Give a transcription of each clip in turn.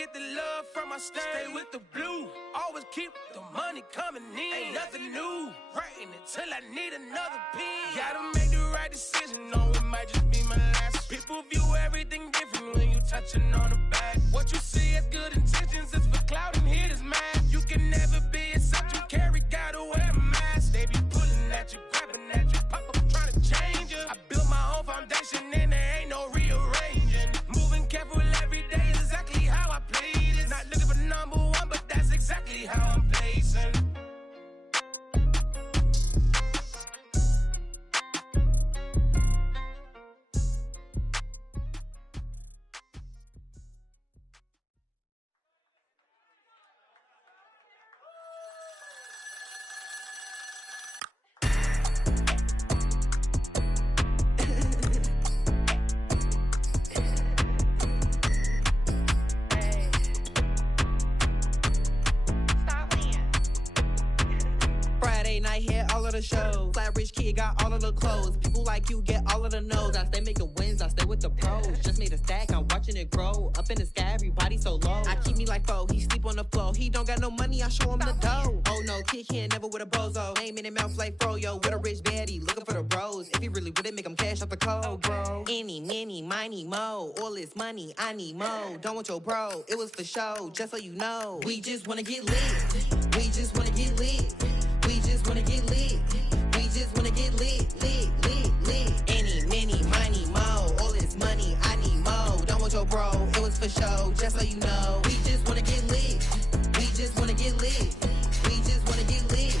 get the love from my stain. Stay with the blue, always keep the money coming in. Ain't nothing new, writing until I need another pen. Gotta make the right decision, no, it might just be my last. People view everything different when you touching on the back. What you see as good intentions is for clout and hitters, man. You can never be except you carry, gotta wear a mask. They be pulling at you, grabbing at you, pop up trying to change you. I built my own foundation and there ain't no rearranging. Moving careful every day is exactly how I play this. Not looking for number one, but that's exactly how I'm placing. Shows. Flat rich kid got all of the clothes. People like you get all of the no's. I stay making wins, I stay with the pros. Just made a stack, I'm watching it grow. Up in the sky, everybody so low. I keep me like foe, he sleep on the floor. He don't got no money, I show him the dough. Oh no, kid can't never with a bozo. Name in the mouth like froyo. With a rich baddie, looking for the bros. If he really would it make him cash off the code, bro. Any, many, miny, mo. All this money, I need mo. Don't want your bro, it was for show, just so you know. We just wanna get lit. We just wanna get lit. We just wanna get lit. We just wanna get lit, lit, lit, lit. Any, many, miny, mo. All this money, I need mo. Don't want your bro, it was for show, just so you know. We just wanna get lit. We just wanna get lit. We just wanna get lit.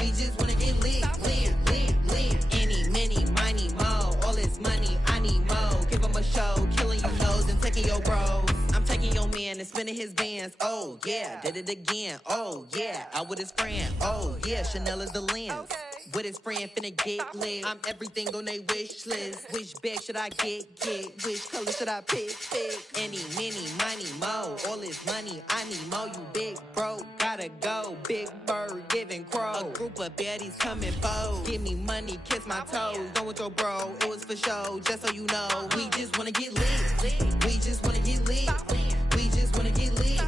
We just wanna get lit, lit, lit, lit. Any, many, miny, mo. All this money, I need mo. Give him a show, killing you nose and taking your bros. I'm taking your man and spinning his bands. Oh yeah, did it again. Oh yeah, out with his friend. Oh yeah, Chanel is the lens. Okay. With his friend finna get lit. I'm everything on they wish list. Which bag should I get? Which color should I pick? Any, many, miny, mo. All this money, I need mo. You big bro, gotta go. Big bird, giving crow. A group of baddies coming bold. Give me money, kiss my toes. Don't want your bro, it was for show, just so you know. We just wanna get lit. We just wanna get lit. We just wanna get lit.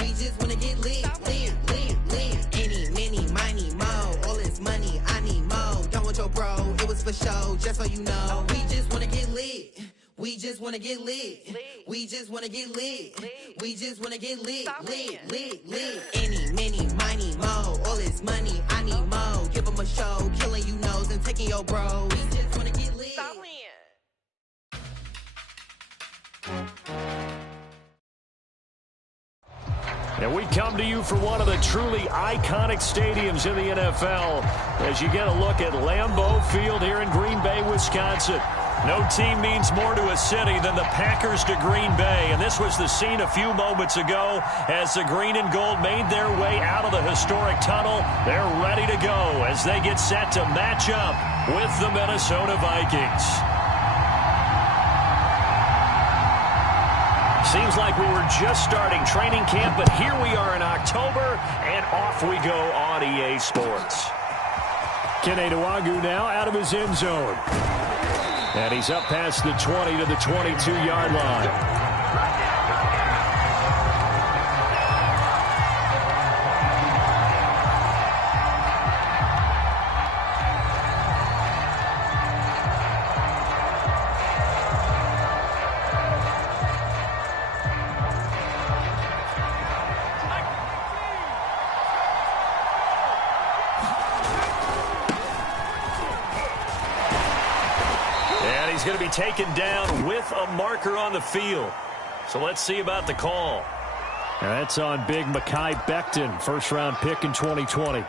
We just wanna get lit. Lit, lit, lit. Any, many, miny, mo. All this money, I need mo. Don't want your bro, it was for show, just so you know. We just wanna get lit. We just wanna get lit. We just wanna get lit. We just wanna get lit. Lit, lit, lit. Any, many, miny, mo. All this money, I need mo. Give them a show, killing you nose and taking your bros. We just wanna get lit. And we come to you from one of the truly iconic stadiums in the NFL as you get a look at Lambeau Field here in Green Bay, Wisconsin. No team means more to a city than the Packers to Green Bay, and this was the scene a few moments ago as the green and gold made their way out of the historic tunnel. They're ready to go as they get set to match up with the Minnesota Vikings. Seems like we were just starting training camp, but here we are in October, and off we go on EA Sports. Kene Nwangwu now out of his end zone. And he's up past the 20 to the 22-yard line. He's going to be taken down with a marker on the field. So let's see about the call. And that's on big Mekhi Becton, first-round pick in 2020.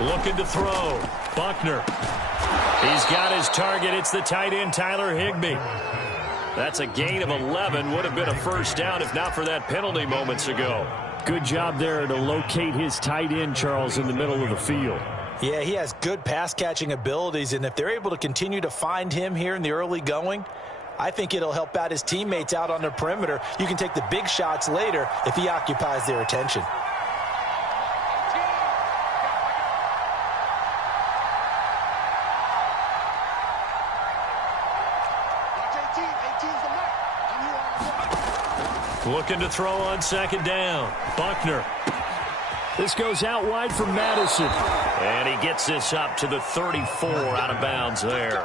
Looking to throw. Buckner. He's got his target. It's the tight end, Tyler Higbee. That's a gain of 11. Would have been a first down if not for that penalty moments ago. Good job there to locate his tight end, Charles, in the middle of the field. Yeah, he has good pass-catching abilities, and if they're able to continue to find him here in the early going, I think it'll help out his teammates out on the perimeter. You can take the big shots later if he occupies their attention. Looking to throw on second down. Buckner. This goes out wide for Madison. And he gets this up to the 34, out of bounds there.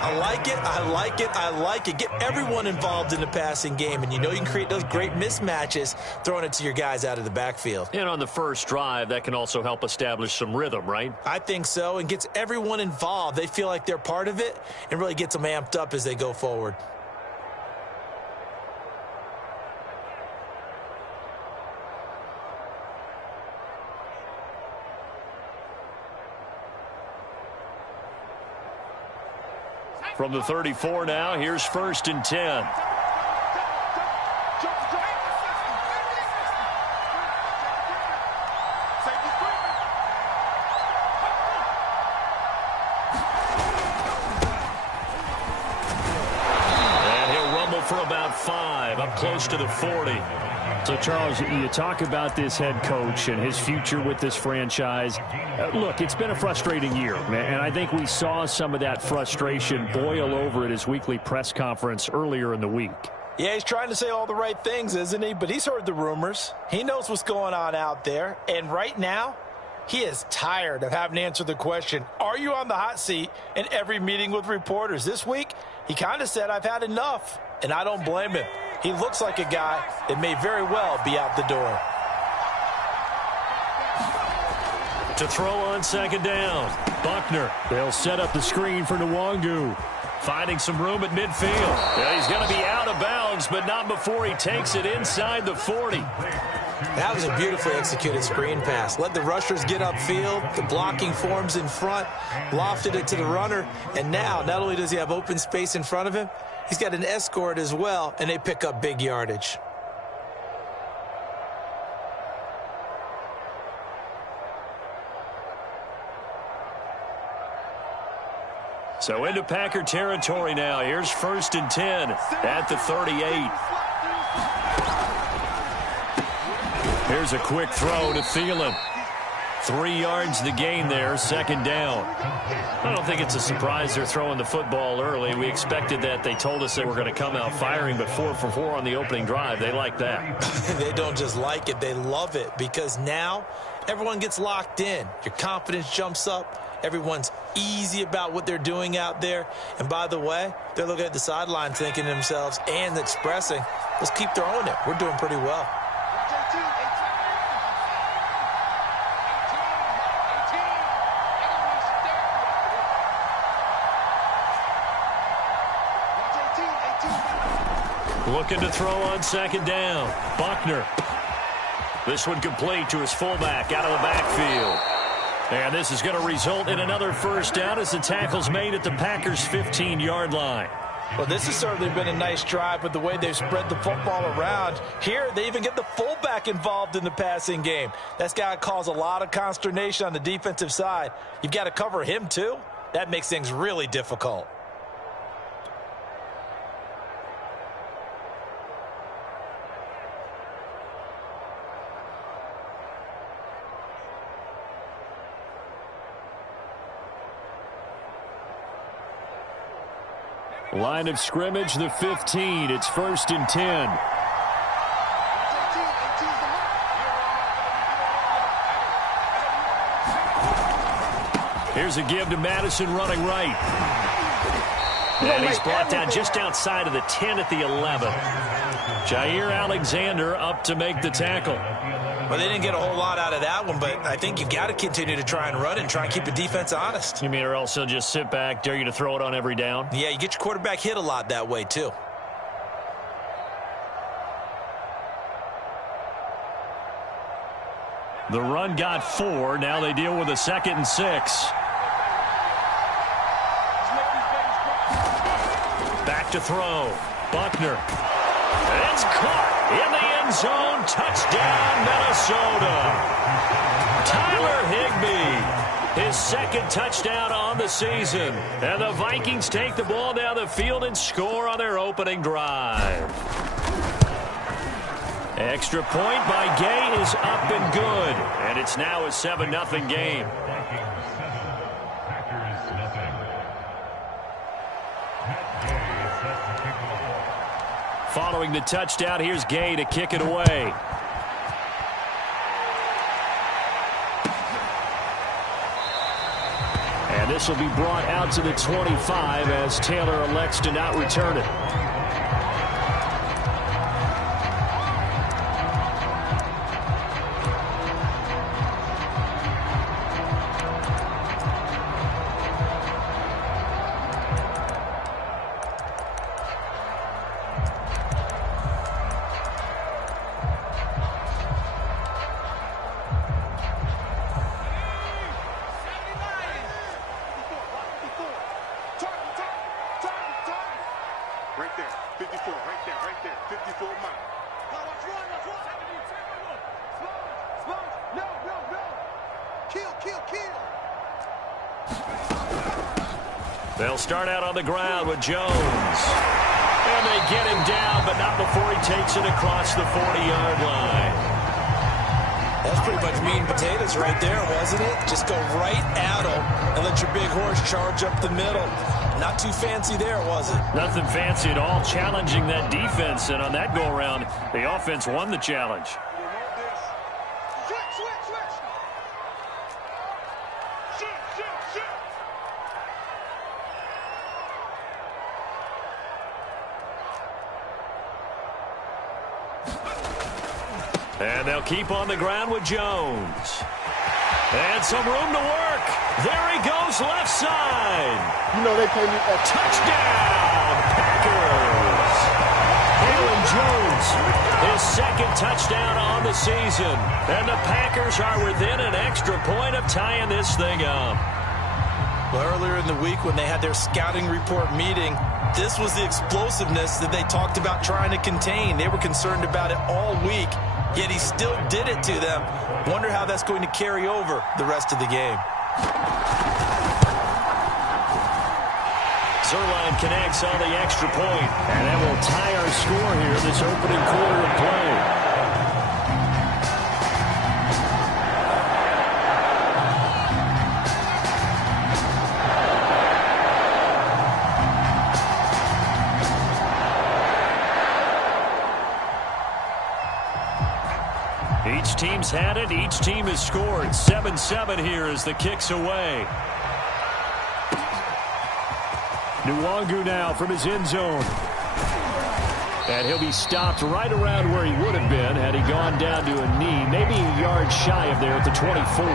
I like it, I like it, I like it. Get everyone involved in the passing game, and you know you can create those great mismatches throwing it to your guys out of the backfield. And on the first drive, that can also help establish some rhythm, right? I think so, and gets everyone involved. They feel like they're part of it and really gets them amped up as they go forward. From the 34 now, here's 1st and 10. And he'll rumble for about 5, up close to the 40. So, Charles, you talk about this head coach and his future with this franchise. Look, it's been a frustrating year, and I think we saw some of that frustration boil over at his weekly press conference earlier in the week. Yeah, he's trying to say all the right things, isn't he? But he's heard the rumors. He knows what's going on out there. And right now, he is tired of having to answer the question, are you on the hot seat in every meeting with reporters? This week, he kind of said, I've had enough, and I don't blame him. He looks like a guy that may very well be out the door. To throw on second down, Buckner. They'll set up the screen for Nwangu. Finding some room at midfield. Yeah, he's going to be out of bounds, but not before he takes it inside the 40. That was a beautifully executed screen pass. Let the rushers get upfield. The blocking forms in front. Lofted it to the runner. And now, not only does he have open space in front of him, he's got an escort as well, and they pick up big yardage. So into Packer territory now. Here's 1st and 10 at the 38. Here's a quick throw to Thielen. 3 yards the gain there, 2nd down. I don't think it's a surprise they're throwing the football early. We expected that. They told us they were going to come out firing, but 4 for 4 on the opening drive. They like that. They don't just like it, they love it, because now everyone gets locked in. Your confidence jumps up. Everyone's easy about what they're doing out there. And by the way, they're looking at the sideline thinking to themselves and expressing, let's keep throwing it. We're doing pretty well. Looking to throw on second down. Buckner. This one complete to his fullback out of the backfield. And this is going to result in another first down as the tackle's made at the Packers' 15-yard line. Well, this has certainly been a nice drive with the way they've spread the football around. Here, they even get the fullback involved in the passing game. That's got to cause a lot of consternation on the defensive side. You've got to cover him, too. That makes things really difficult. Line of scrimmage, the 15. It's 1st and 10. Here's a give to Madison running right. And he's brought down just outside of the 10 at the 11. Jair Alexander up to make the tackle. Well, they didn't get a whole lot out of that one, but I think you got to continue to try and run and try and keep the defense honest. You mean or else he'll just sit back, dare you to throw it on every down? Yeah, you get your quarterback hit a lot that way, too. The run got 4. Now they deal with a 2nd and 6. Back to throw. Buckner. It's caught in the end zone. Touchdown, Minnesota. Tyler Higbee, his second touchdown on the season. And the Vikings take the ball down the field and score on their opening drive. Extra point by Gay is up and good. And it's now a 7-0 game. Following the touchdown, here's Gay to kick it away. And this will be brought out to the 25 as Taylor elects to not return it. Right there, 54, right there, 54 miles. Kill. They'll start out on the ground with Jones. And they get him down, but not before he takes it across the 40-yard line. That's pretty much meat and potatoes right there, wasn't it? Just go right at him and let your big horse charge up the middle. Not too fancy there, was it? Nothing fancy at all, challenging that defense. And on that go-around, the offense won the challenge. And they'll keep on the ground with Jones. And some room to work. There he goes, left side. You know they pay me that. Touchdown, Packers. Aaron Jones, his second touchdown on the season. And the Packers are within an extra point of tying this thing up. Well, earlier in the week when they had their scouting report meeting, this was the explosiveness that they talked about trying to contain. They were concerned about it all week, yet he still did it to them. Wonder how that's going to carry over the rest of the game. Zerline connects on the extra point. And that will tie our score here this opening quarter of play. Each team's had it. Each team has scored. 7-7 here as the kick's away. Nwangu now from his end zone. And he'll be stopped right around where he would have been had he gone down to a knee, maybe a yard shy of there at the 24.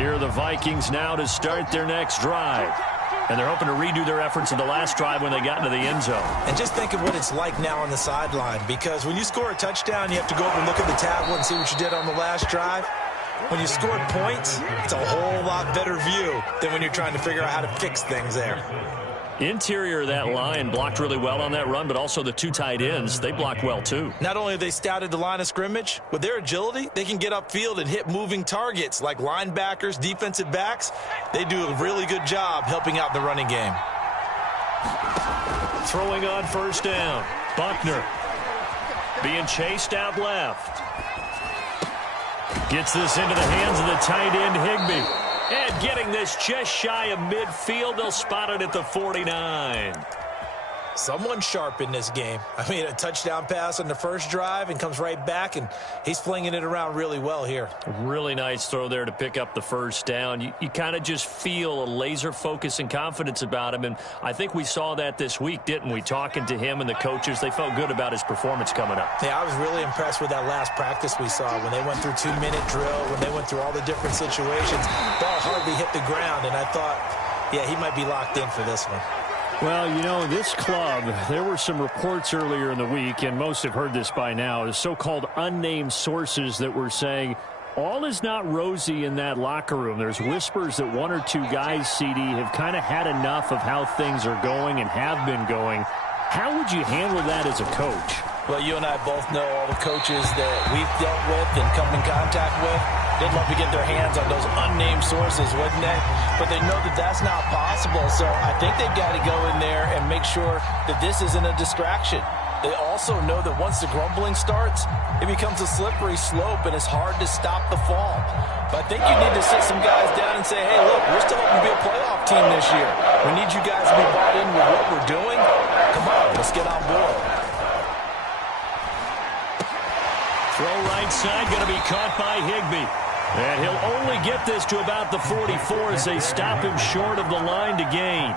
Here are the Vikings now to start their next drive. And they're hoping to redo their efforts in the last drive when they got into the end zone. And just think of what it's like now on the sideline, because when you score a touchdown, you have to go over and look at the tablet and see what you did on the last drive. When you scored points, it's a whole lot better view than when you're trying to figure out how to fix things there. Interior of that line blocked really well on that run, but also the two tight ends, they blocked well too. Not only have they scouted the line of scrimmage, with their agility, they can get upfield and hit moving targets like linebackers, defensive backs. They do a really good job helping out the running game. Throwing on first down. Buckner being chased out left. Gets this into the hands of the tight end, Higbee. And getting this just shy of midfield, they'll spot it at the 49. Someone sharp in this game. I mean, a touchdown pass on the first drive and comes right back, and he's flinging it around really well here. Really nice throw there to pick up the first down. You kind of just feel a laser focus and confidence about him, and I think we saw that this week, didn't we? Talking to him and the coaches, they felt good about his performance coming up. Yeah, I was really impressed with that last practice we saw when they went through 2-minute drill, when they went through all the different situations. Ball hardly hit the ground, and I thought, yeah, he might be locked in for this one. Well, you know, this club, there were some reports earlier in the week, and most have heard this by now, so-called unnamed sources that were saying all is not rosy in that locker room. There's whispers that one or two guys, CD, have kind of had enough of how things are going and have been going. How would you handle that as a coach? Well, you and I both know all the coaches that we've dealt with and come in contact with. They'd love to get their hands on those unnamed sources, wouldn't they? But they know that that's not possible. So I think they've got to go in there and make sure that this isn't a distraction. They also know that once the grumbling starts, it becomes a slippery slope and it's hard to stop the fall. But I think you need to sit some guys down and say, hey, look, we're still hoping to be a playoff team this year. We need you guys to be bought in with what we're doing. Come on, let's get on board. Throw right side, going to be caught by Higbee. And he'll only get this to about the 44 as they stop him short of the line to gain.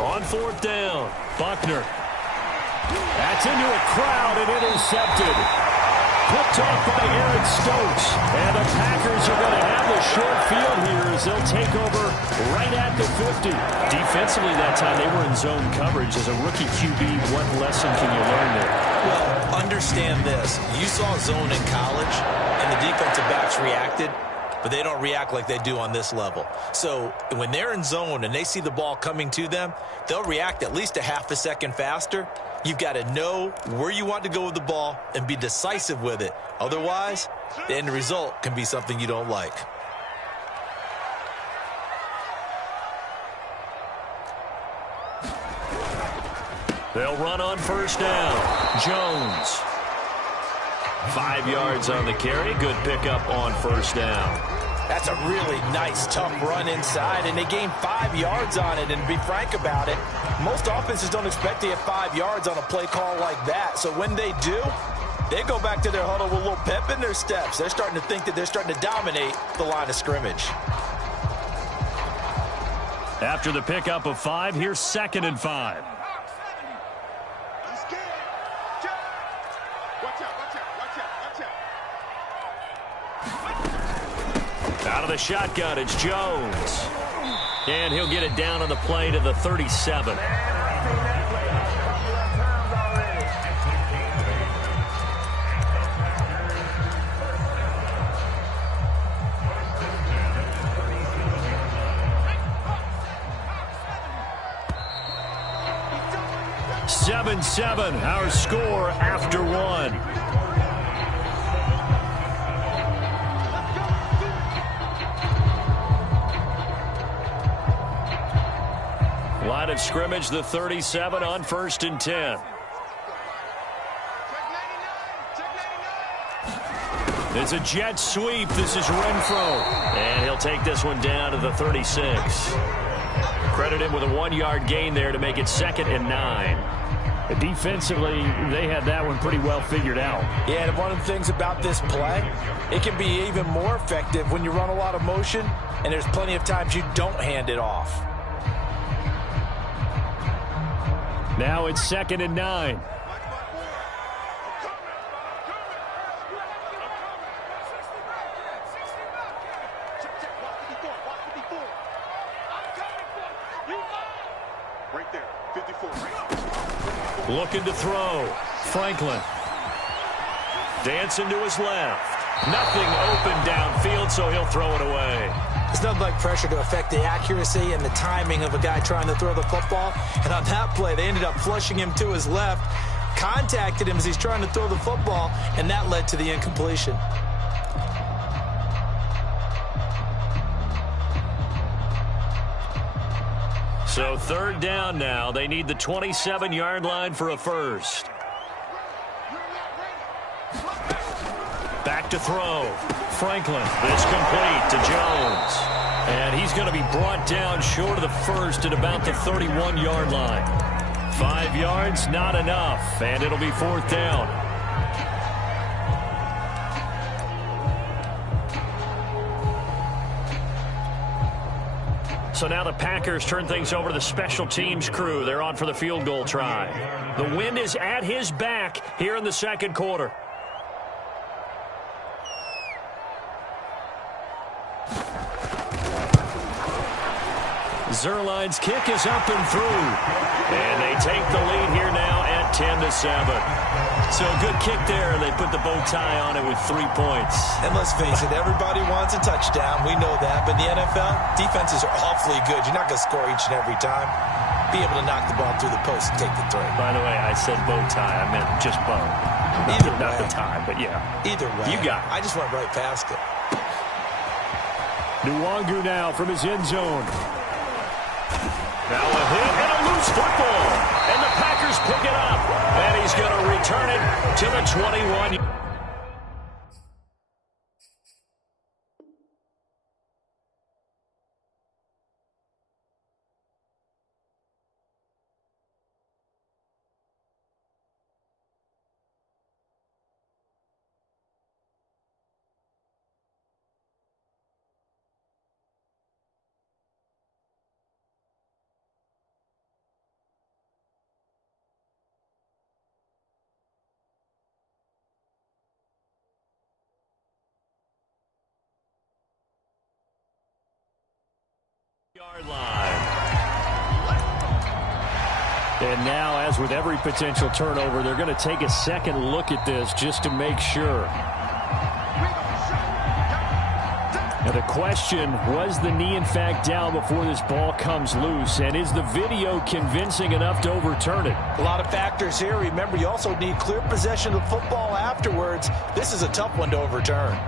On fourth down, Buckner. That's into a crowd and intercepted. Picked off by Aaron Stokes. And the Packers are going to have the short field here as they'll take over right at the 50. Defensively that time, they were in zone coverage. As a rookie QB, what lesson can you learn there? Well, understand this. You saw zone in college, and the defensive backs reacted, but they don't react like they do on this level. So when they're in zone and they see the ball coming to them, they'll react at least a half a second faster. You've got to know where you want to go with the ball and be decisive with it. Otherwise, the end result can be something you don't like. They'll run on first down. Jones. 5 yards on the carry. Good pickup on first down. That's a really nice, tough run inside, and they gained 5 yards on it. And to be frank about it, most offenses don't expect to get 5 yards on a play call like that. So when they do, they go back to their huddle with a little pep in their steps. They're starting to think that they're starting to dominate the line of scrimmage. After the pickup of 5, here's 2nd and 5. Out of the shotgun, it's Jones. And he'll get it down on the play to the 37. Seven, our score after 1. Line of scrimmage, the 37 on 1st and 10. It's a jet sweep. This is Renfro. And he'll take this one down to the 36. Credit him with a 1-yard gain there to make it 2nd and 9. Defensively, they had that one pretty well figured out. Yeah, and one of the things about this play, it can be even more effective when you run a lot of motion, and there's plenty of times you don't hand it off. Now it's 2nd and 9. Right there, 54. Looking to throw. Franklin. Dancing to his left. Nothing open downfield, so he'll throw it away. It's nothing like pressure to affect the accuracy and the timing of a guy trying to throw the football. And on that play, they ended up flushing him to his left, contacted him as he's trying to throw the football, and that led to the incompletion. So 3rd down now. They need the 27-yard line for a first. Back to throw. Franklin. It's complete to Jones. And he's going to be brought down short of the first at about the 31-yard line. 5 yards, not enough, and it'll be 4th down. So now the Packers turn things over to the special teams crew. They're on for the field goal try. The wind is at his back here in the second quarter. Zerline's kick is up and through. And they take the lead here now at 10-7. So a good kick there. They put the bow tie on it with 3 points. And let's face it, everybody wants a touchdown. We know that. But in the NFL, defenses are awfully good. You're not going to score each and every time. Be able to knock the ball through the post and take the throw. By the way, I said bow tie. I meant just bow. Not the tie, but yeah. Either way. You got it. I just went right past it. Nwangu now from his end zone. Now a hit and a loose football. And the Packers pick it up. And he's going to return it to the 21. Yard line. And now, as with every potential turnover, they're going to take a second look at this just to make sure. Now the question, was the knee in fact down before this ball comes loose? And is the video convincing enough to overturn it? A lot of factors here. Remember, you also need clear possession of the football afterwards. This is a tough one to overturn.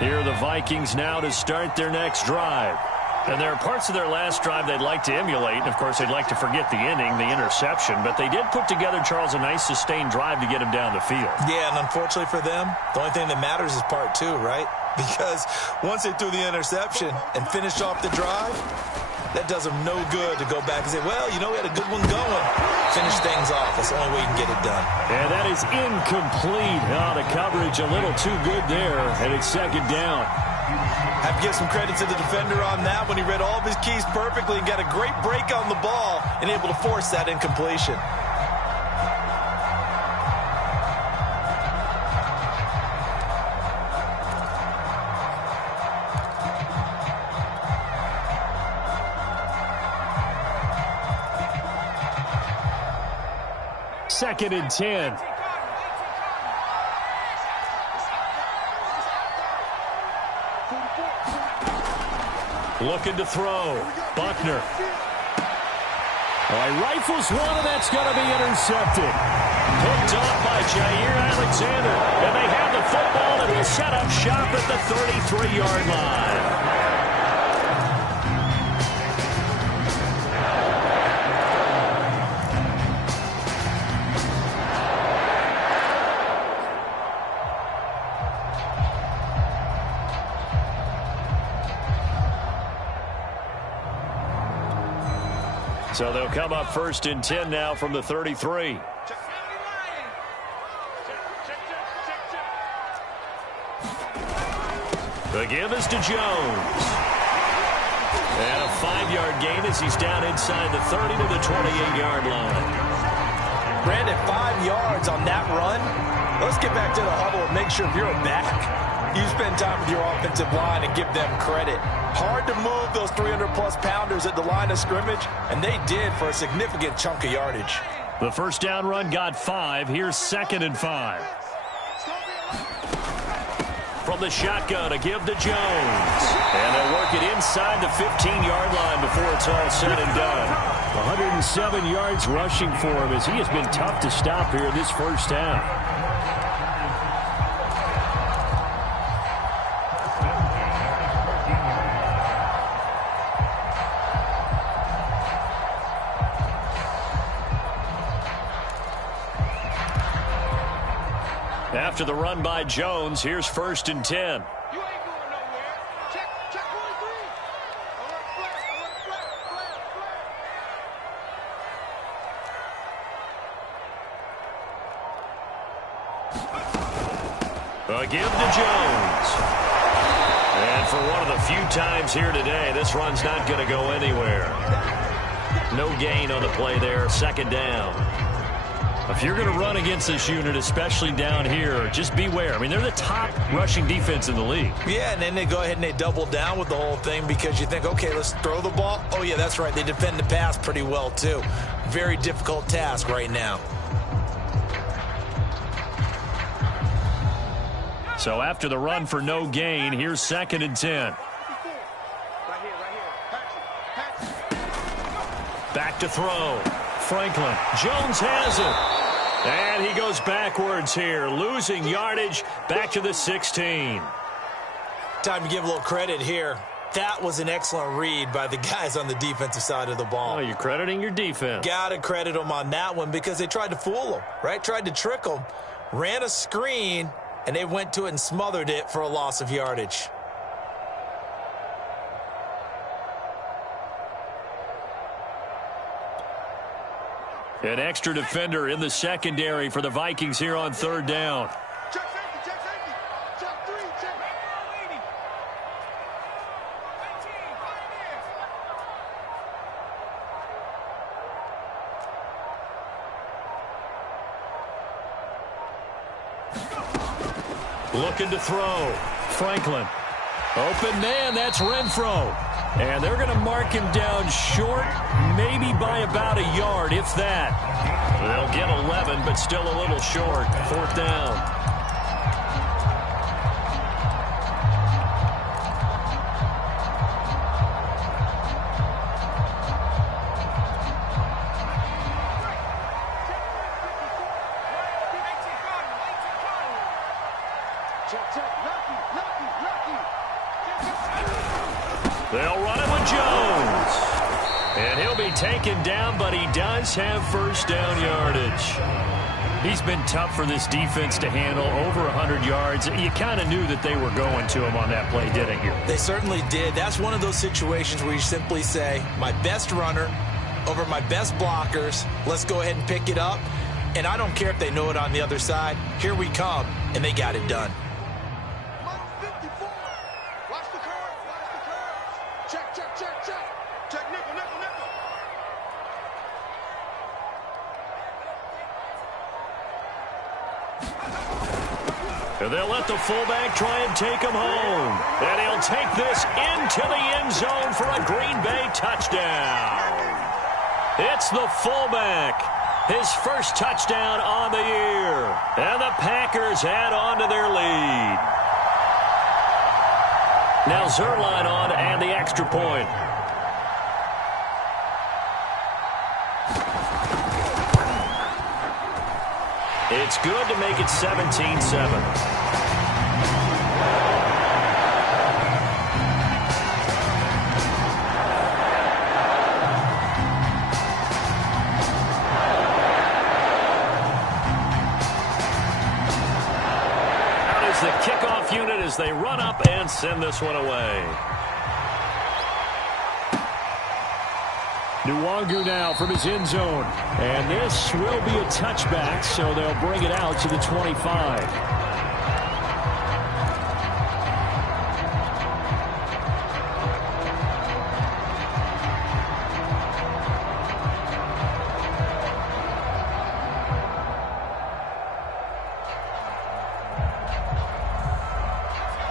Here are the Vikings now to start their next drive. And there are parts of their last drive they'd like to emulate. And, of course, they'd like to forget the inning, the interception. But they did put together, Charles, a nice sustained drive to get him down the field. Yeah, and unfortunately for them, the only thing that matters is part two, right? Because once they threw the interception and finished off the drive, that does them no good to go back and say, well, you know, we had a good one going. Finish things off. That's the only way you can get it done. And that is incomplete. Oh, the coverage a little too good there, and it's second down. Have to give some credit to the defender on that when he read all of his keys perfectly and got a great break on the ball and able to force that incompletion. Second and 10. Looking to throw. Buckner. He rifles one, and that's going to be intercepted. Picked off by Jair Alexander. And they have the football, and he'll set up shop at the 33-yard line. So they'll come up first and 10 now from the 33. The give is to Jones. And a 5-yard gain as he's down inside the 30 to the 28-yard line. Brandon, 5 yards on that run. Let's get back to the huddle and make sure if you're a back, you spend time with your offensive line and give them credit. Hard to move those 300-plus pounders at the line of scrimmage, and they did for a significant chunk of yardage. The first down run got 5. Here's 2nd and 5. From the shotgun, a give to Jones. And they'll work it inside the 15-yard line before it's all said and done. 107 yards rushing for him as he has been tough to stop here this first half. After the run by Jones, here's 1st and 10. You ain't going nowhere. Check 1, 3. Alert flat. A give to Jones. And for one of the few times here today, this run's not going to go anywhere. No gain on the play there. 2nd down. If you're going to run against this unit, especially down here, just beware. I mean, they're the top rushing defense in the league. Yeah, and then they go ahead and they double down with the whole thing because you think, okay, let's throw the ball. Oh, yeah, that's right. They defend the pass pretty well, too. Very difficult task right now. So after the run for no gain, here's 2nd and 10. Right here. Back to throw. Franklin. Jones has it. And he goes backwards here, losing yardage back to the 16. Time to give a little credit here. That was an excellent read by the guys on the defensive side of the ball. Oh, you're crediting your defense. Got to credit them on that one because they tried to fool them, right? Tried to trick them. Ran a screen, and they went to it and smothered it for a loss of yardage. An extra defender in the secondary for the Vikings here on 3rd down. Check safety. Check 3. Check. Looking to throw. Franklin. Open man, that's Renfro. And they're going to mark him down short, maybe by about a yard, if that. They'll get 11, but still a little short. 4th down. They'll run it with Jones. And he'll be taken down, but he does have 1st down yardage. He's been tough for this defense to handle, over 100 yards. You kind of knew that they were going to him on that play, didn't you? They certainly did. That's one of those situations where you simply say, my best runner over my best blockers. Let's go ahead and pick it up. And I don't care if they know it on the other side. Here we come, and they got it done. Watch the curve. Check. Check nickel. And they'll let the fullback try and take him home. And he'll take this into the end zone for a Green Bay touchdown. It's the fullback. His 1st touchdown on the year. And the Packers add on to their lead. Now Zerline on and the extra point. It's good to make it 17-7. The kickoff unit as they run up and send this one away. Nwangu now from his end zone. And this will be a touchback, so they'll bring it out to the 25.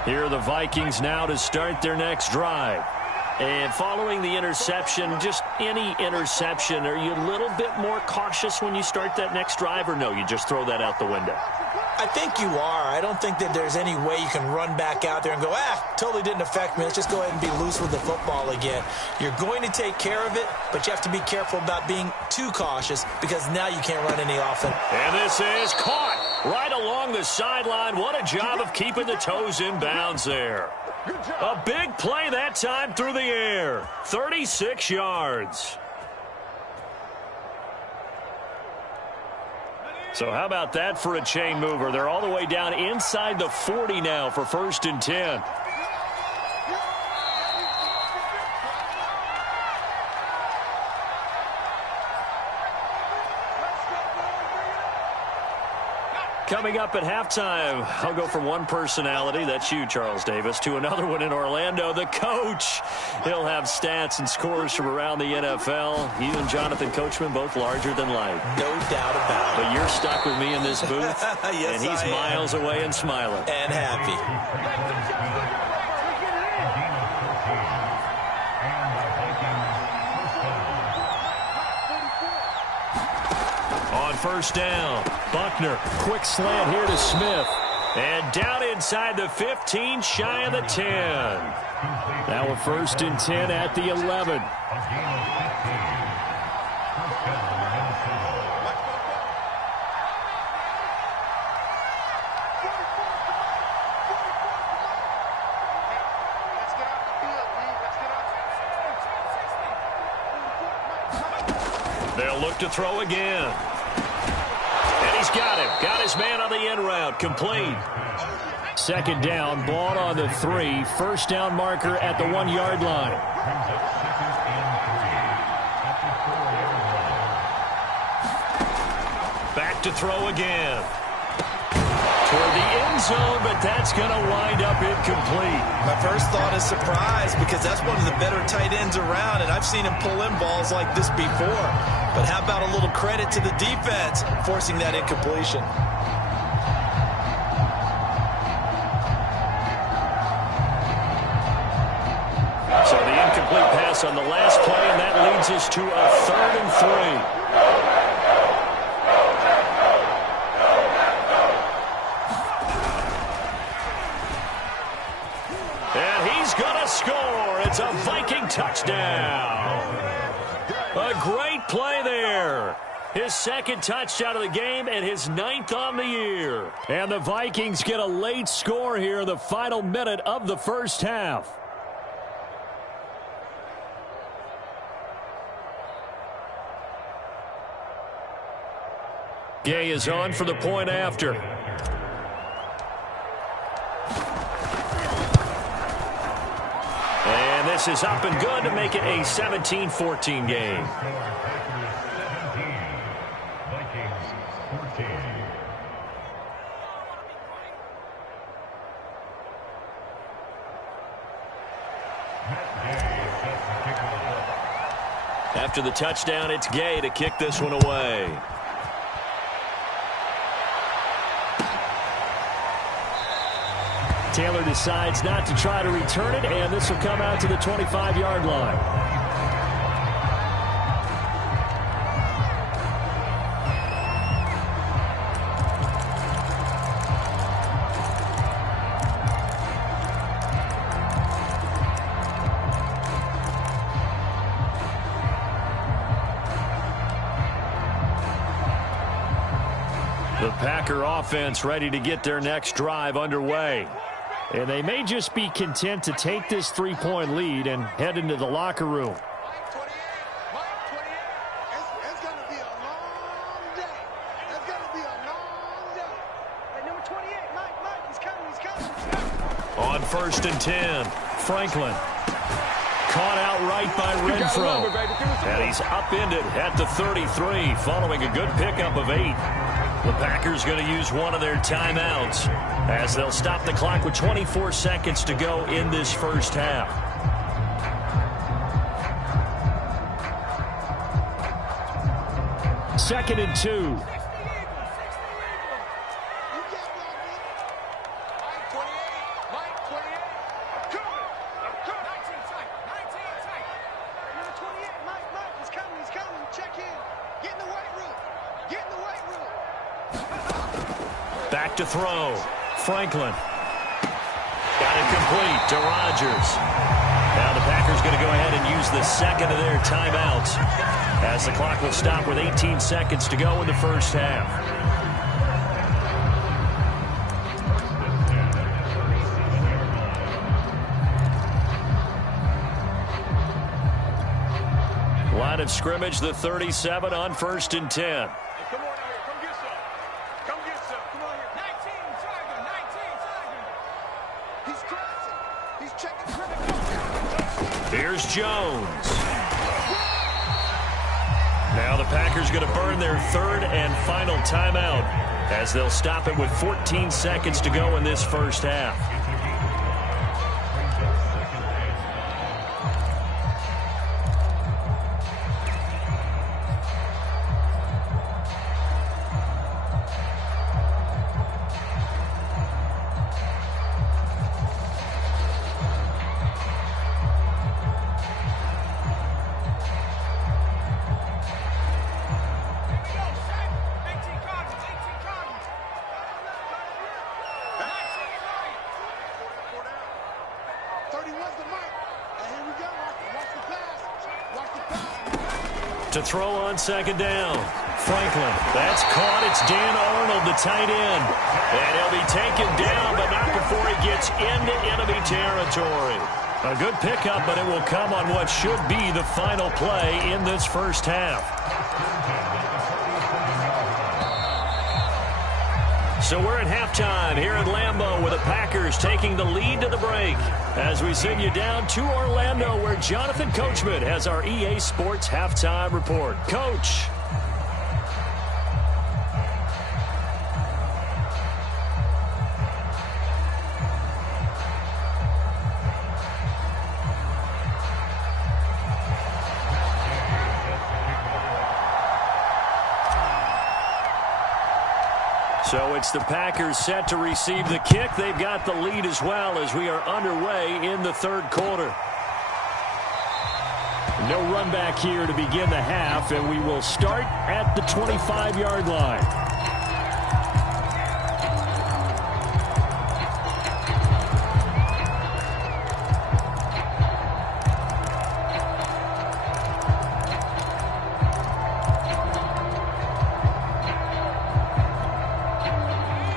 Here are the Vikings now to start their next drive. And following the interception, just any interception, are you a little bit more cautious when you start that next drive, or no, you just throw that out the window? I think you are. I don't think that there's any way you can run back out there and go, totally didn't affect me. Let's just go ahead and be loose with the football again. You're going to take care of it, but you have to be careful about being too cautious because now you can't run any offense. And this is caught right along the sideline. What a job of keeping the toes in bounds there. A big play that time through the air. 36 yards. So how about that for a chain mover? They're all the way down inside the 40 now for 1st and 10. Coming up at halftime, I'll go from one personality, that's you, Charles Davis, to another one in Orlando, the coach. He'll have stats and scores from around the NFL. You and Jonathan Coachman, both larger than life. No doubt about it. But you're stuck with me in this booth, yes, and he's miles away and smiling. And happy. On 1st down, Buckner, quick slant here to Smith. And down inside the 15, shy of the 10. Now a 1st and 10 at the 11. They'll look to throw again. And he's got him. Got his man on the end route. Complete. 2nd down. Ball on the 3. 1st down marker at the 1-yard line. Back to throw again. Toward the end zone, but that's going to wind up incomplete. My first thought is surprise because that's one of the better tight ends around, and I've seen him pull in balls like this before. But how about a little credit to the defense forcing that incompletion? So the incomplete pass on the last play, and that leads us to a 3rd and 3. Score. It's a Viking touchdown. A great play there. His 2nd touchdown of the game and his 9th on the year. And the Vikings get a late score here in the final minute of the 1st half. Gay is on for the point after. This is up and good to make it a 17-14 game. After the touchdown, it's Gay to kick this one away. Taylor decides not to try to return it, and this will come out to the 25-yard line. The Packer offense ready to get their next drive underway. And they may just be content to take this 3-point lead and head into the locker room. It's going to be a long day. It's going to be a long day. Hey, number 28, Mike, he's coming. On 1st and 10, Franklin. Caught outright by Renfro. And he's upended at the 33 following a good pickup of 8. The Packers going to use one of their timeouts as they'll stop the clock with 24 seconds to go in this 1st half. Second and 2. Back to throw. Franklin. Got it complete to Rodgers. Now the Packers going to go ahead and use the 2nd of their timeouts as the clock will stop with 18 seconds to go in the 1st half. Line of scrimmage, the 37 on 1st and 10. Here's Jones. Now the Packers going to burn their third and final timeout as they'll stop it with 14 seconds to go in this first half. To throw on second down. Franklin. That's caught. It's Dan Arnold, the tight end. And he'll be taken down, but not before he gets into enemy territory. A good pickup, but it will come on what should be the final play in this first half. So we're at halftime here at Lambeau with the Packers taking the lead to the break as we send you down to Orlando where Jonathan Coachman has our EA Sports halftime report. Coach. So it's the Packers set to receive the kick. They've got the lead as well as we are underway in the third quarter. No run back here to begin the half, and we will start at the 25-yard line.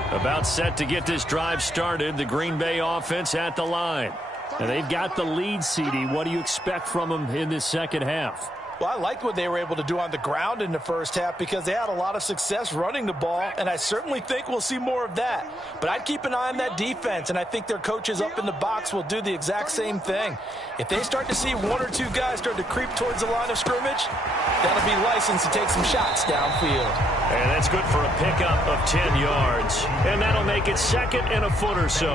About set to get this drive started. The Green Bay offense at the line. And they've got the lead, CD. What do you expect from them in this second half? Well, I liked what they were able to do on the ground in the first half because they had a lot of success running the ball, and I certainly think we'll see more of that. But I'd keep an eye on that defense, and I think their coaches up in the box will do the exact same thing. If they start to see one or two guys start to creep towards the line of scrimmage, that'll be licensed to take some shots downfield. And that's good for a pickup of 10 yards. And that'll make it second and a foot or so.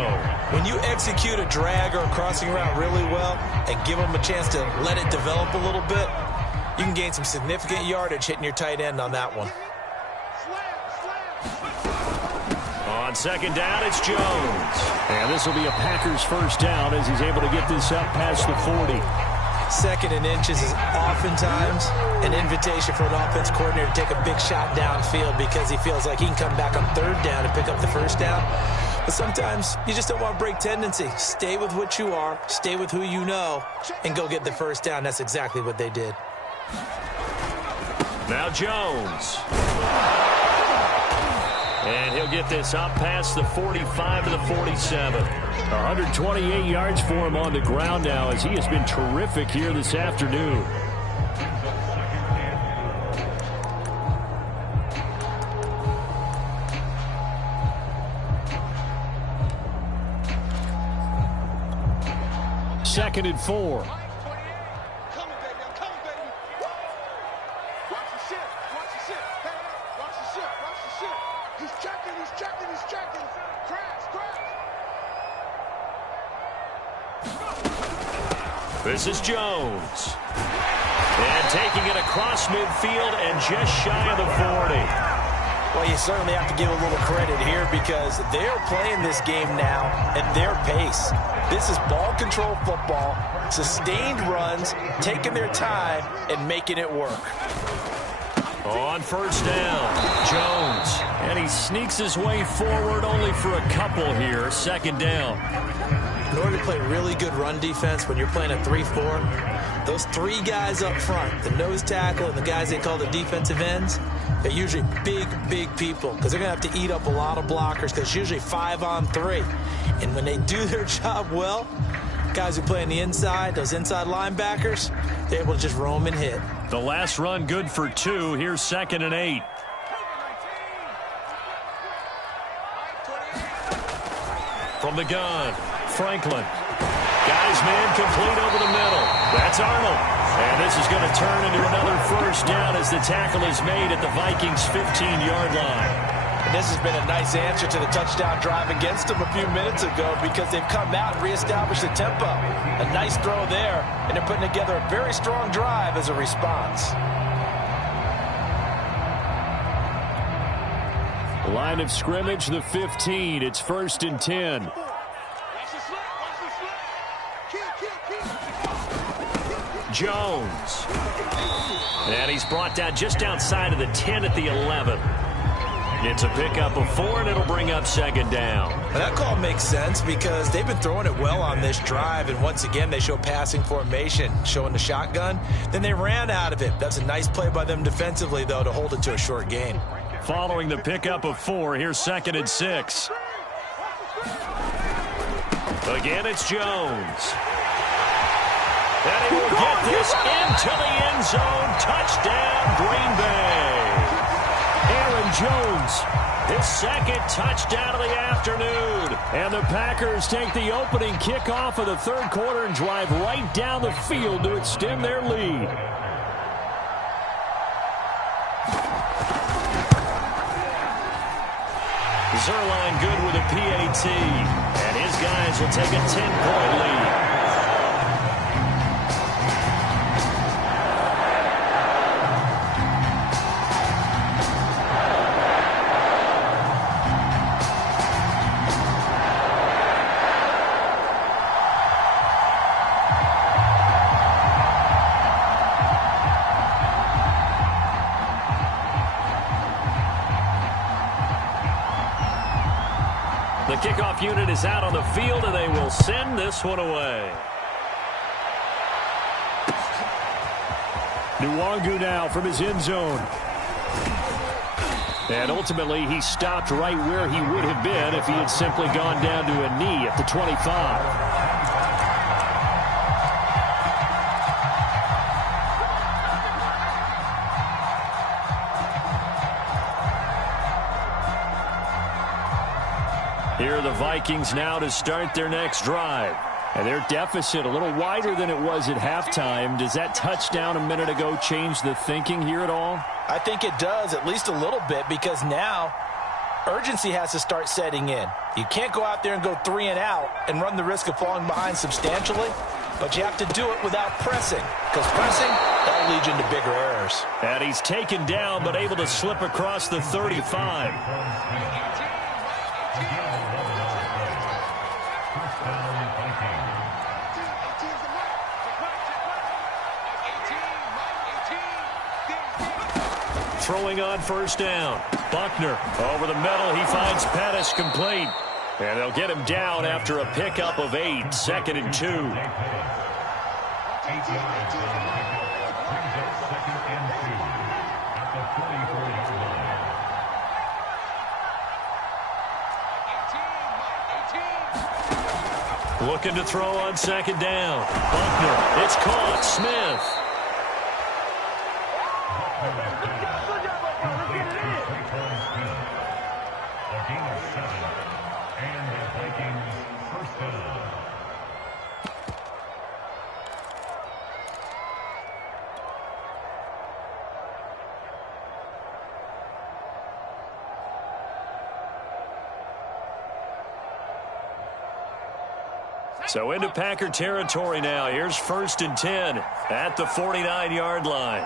When you execute a drag or a crossing route really well and give them a chance to let it develop a little bit, you can gain some significant yardage hitting your tight end on that one. On second down, it's Jones. And this will be a Packers first down as he's able to get this up past the 40. Second and inches is oftentimes an invitation for an offense coordinator to take a big shot downfield because he feels like he can come back on third down and pick up the first down. But sometimes you just don't want to break tendency. Stay with what you are, stay with who you know, and go get the first down. That's exactly what they did. Now Jones. And he'll get this up past the 45 to the 47. 128 yards for him on the ground now as he has been terrific here this afternoon. Second and 4. This is Jones. And taking it across midfield and just shy of the 40. Well, you certainly have to give a little credit here because they're playing this game now at their pace. This is ball control football, sustained runs, taking their time and making it work. On first down, Jones. And he sneaks his way forward only for a couple here. Second down. In order to play really good run defense when you're playing a 3-4, those three guys up front, the nose tackle and the guys they call the defensive ends, they're usually big, big people because they're going to have to eat up a lot of blockers because it's usually 5-on-3. And when they do their job well, guys who play on the inside, those inside linebackers, they're able to just roam and hit. The last run good for 2. Here's second and 8. From the gun, Franklin. Got Guy's man complete over the middle. That's Arnold. And this is going to turn into another first down as the tackle is made at the Vikings' 15-yard line. And this has been a nice answer to the touchdown drive against them a few minutes ago because they've come out and reestablished the tempo. A nice throw there, and they're putting together a very strong drive as a response. Line of scrimmage, the 15. It's 1st and 10. Jones. And he's brought down just outside of the 10 at the 11. It's a pickup of 4, and it'll bring up 2nd down. And that call makes sense because they've been throwing it well on this drive, and once again they show passing formation, showing the shotgun. Then they ran out of it. That's a nice play by them defensively, though, to hold it to a short gain. Following the pickup of 4, here's 2nd and 6. Again, it's Jones. And he will get this into the end zone. Touchdown, Green Bay. Aaron Jones, his 2nd touchdown of the afternoon. And the Packers take the opening kickoff of the 3rd quarter and drive right down the field to extend their lead. Zerline good with a PAT. And his guys will take a 10-point lead. The kickoff unit is out on the field, and they will send this one away. Nwangu now from his end zone. And ultimately, he stopped right where he would have been if he had simply gone down to a knee at the 25. Here are the Vikings now to start their next drive. And their deficit a little wider than it was at halftime. Does that touchdown a minute ago change the thinking here at all? I think it does, at least a little bit, because now urgency has to start setting in. You can't go out there and go 3 and out and run the risk of falling behind substantially, but you have to do it without pressing, because pressing, that'll lead you into bigger errors. And he's taken down but able to slip across the 35. Throwing on 1st down. Buckner over the middle. He finds Pettis complete. And they'll get him down after a pickup of 8. 2nd and 2. Looking to throw on 2nd down. Buckner. It's caught. Smith. So into Packer territory now. Here's 1st and 10 at the 49-yard line.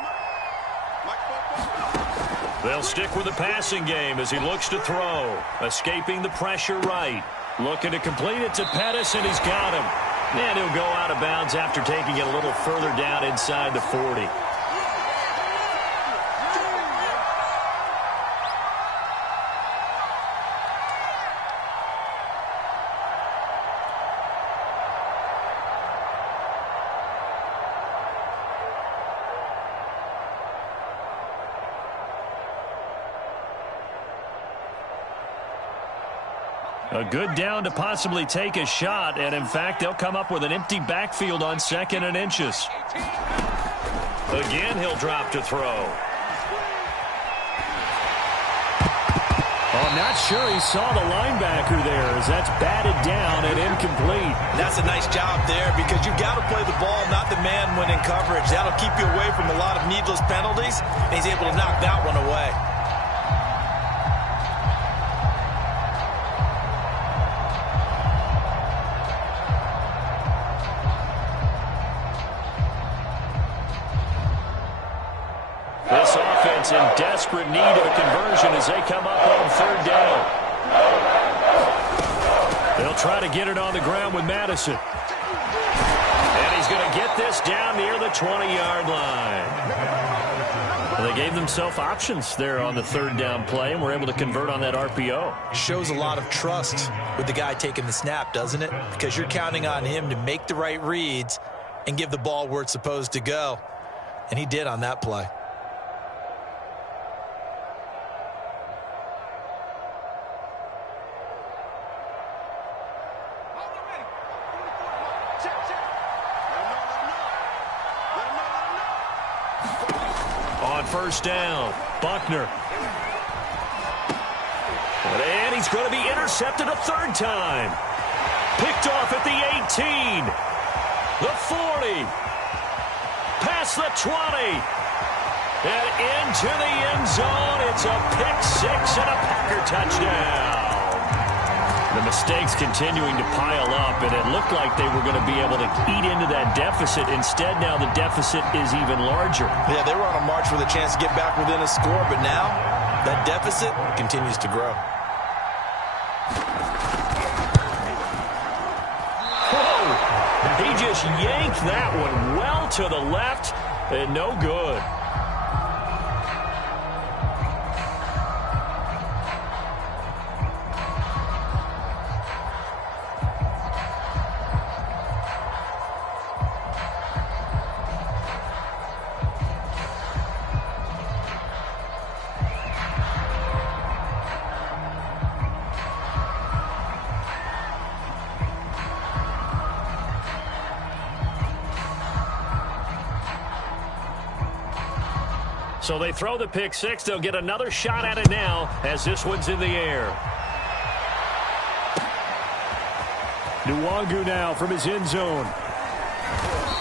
They'll stick with the passing game as he looks to throw. Escaping the pressure right. Looking to complete it to Pettis, and he's got him. And he'll go out of bounds after taking it a little further down inside the 40. A good down to possibly take a shot, and in fact, they'll come up with an empty backfield on 2nd and inches. Again, he'll drop to throw. On not sure he saw the linebacker there as that's batted down and incomplete. That's a nice job there because you've got to play the ball, not the man when in coverage. That'll keep you away from a lot of needless penalties, and he's able to knock that one away. This offense in desperate need of a conversion as they come up on third down. They'll try to get it on the ground with Madison. And he's going to get this down near the 20-yard line. Well, they gave themselves options there on the third down play and were able to convert on that RPO. Shows a lot of trust with the guy taking the snap, doesn't it? Because you're counting on him to make the right reads and give the ball where it's supposed to go. And he did on that play. On first down, Buckner. And he's going to be intercepted a third time. Picked off at the 18. The 40. Past the 20. And into the end zone. It's a pick six and a Packer touchdown. The mistakes continuing to pile up, and it looked like they were going to be able to eat into that deficit. Instead, now the deficit is even larger. Yeah, they were on a march with a chance to get back within a score, but now that deficit continues to grow. Whoa! He just yanked that one well to the left, and no good. So they throw the pick six. They'll get another shot at it now as this one's in the air. Nwangu now from his end zone.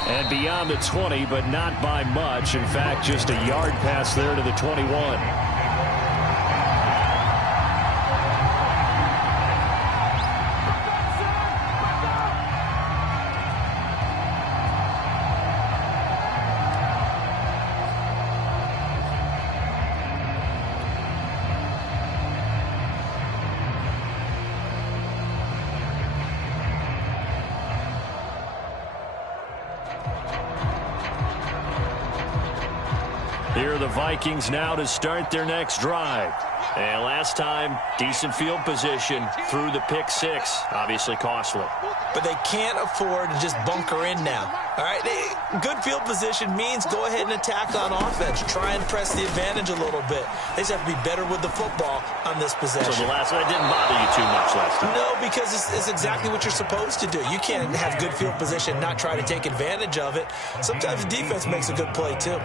And beyond the 20, but not by much. In fact, just a yard pass there to the 21. Here are the Vikings now to start their next drive. And last time, decent field position through the pick six. Obviously costly. But they can't afford to just bunker in now. All right, good field position means go ahead and attack on offense. Try and press the advantage a little bit. They just have to be better with the football on this possession. So the last one didn't bother you too much last time? No, because it's exactly what you're supposed to do. You can't have good field position and not try to take advantage of it. Sometimes the defense makes a good play too.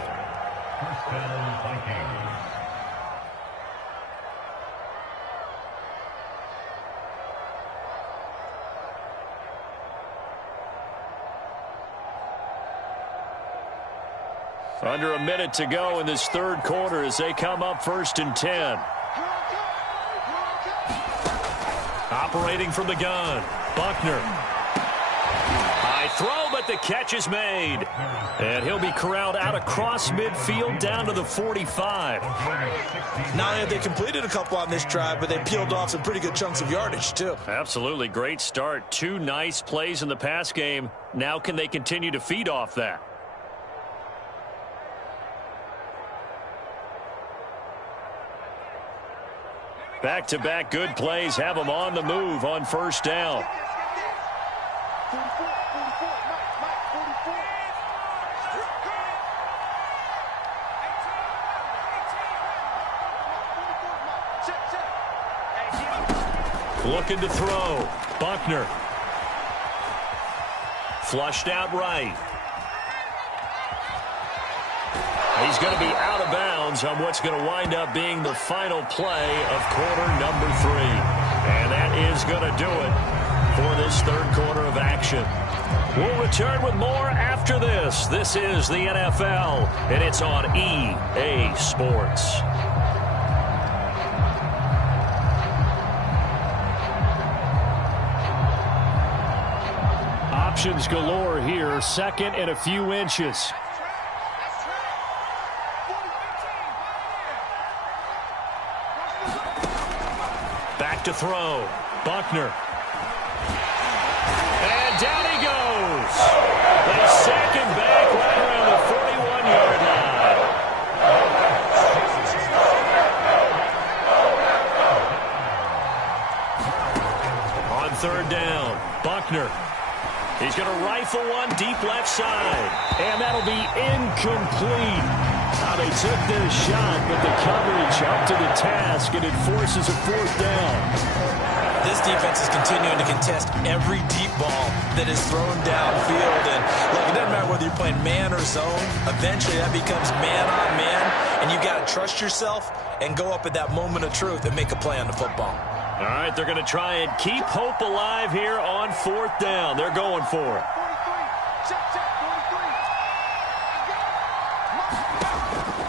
Under a minute to go in this third quarter as they come up 1st and 10. Operating from the gun, Buckner. High throw, but the catch is made. And he'll be corralled out across midfield down to the 45. Not only have they completed a couple on this drive, but they peeled off some pretty good chunks of yardage, too. Absolutely. Great start. 2 nice plays in the pass game. Now can they continue to feed off that? Back-to-back good plays have them on the move on first down. Looking to throw. Buckner. Flushed out right. He's going to be out of bounds on what's going to wind up being the final play of quarter number 3. is going to do it for this third quarter of action. We'll return with more after this. This is the NFL, and it's on EA Sports. Options galore here. Second and a few inches. Back to throw. Buckner. And down he goes. They sack him back right around the 41-yard line. On third down, Buckner. He's going to rifle one deep left side. And that'll be incomplete. Now they took their shot, but the coverage up to the task, and it forces a fourth down. This defense is continuing to contest every deep ball that is thrown downfield. And look, it doesn't matter whether you're playing man or zone. Eventually that becomes man on man, and you've got to trust yourself and go up at that moment of truth and make a play on the football. All right, they're going to try and keep hope alive here on fourth down. They're going for it.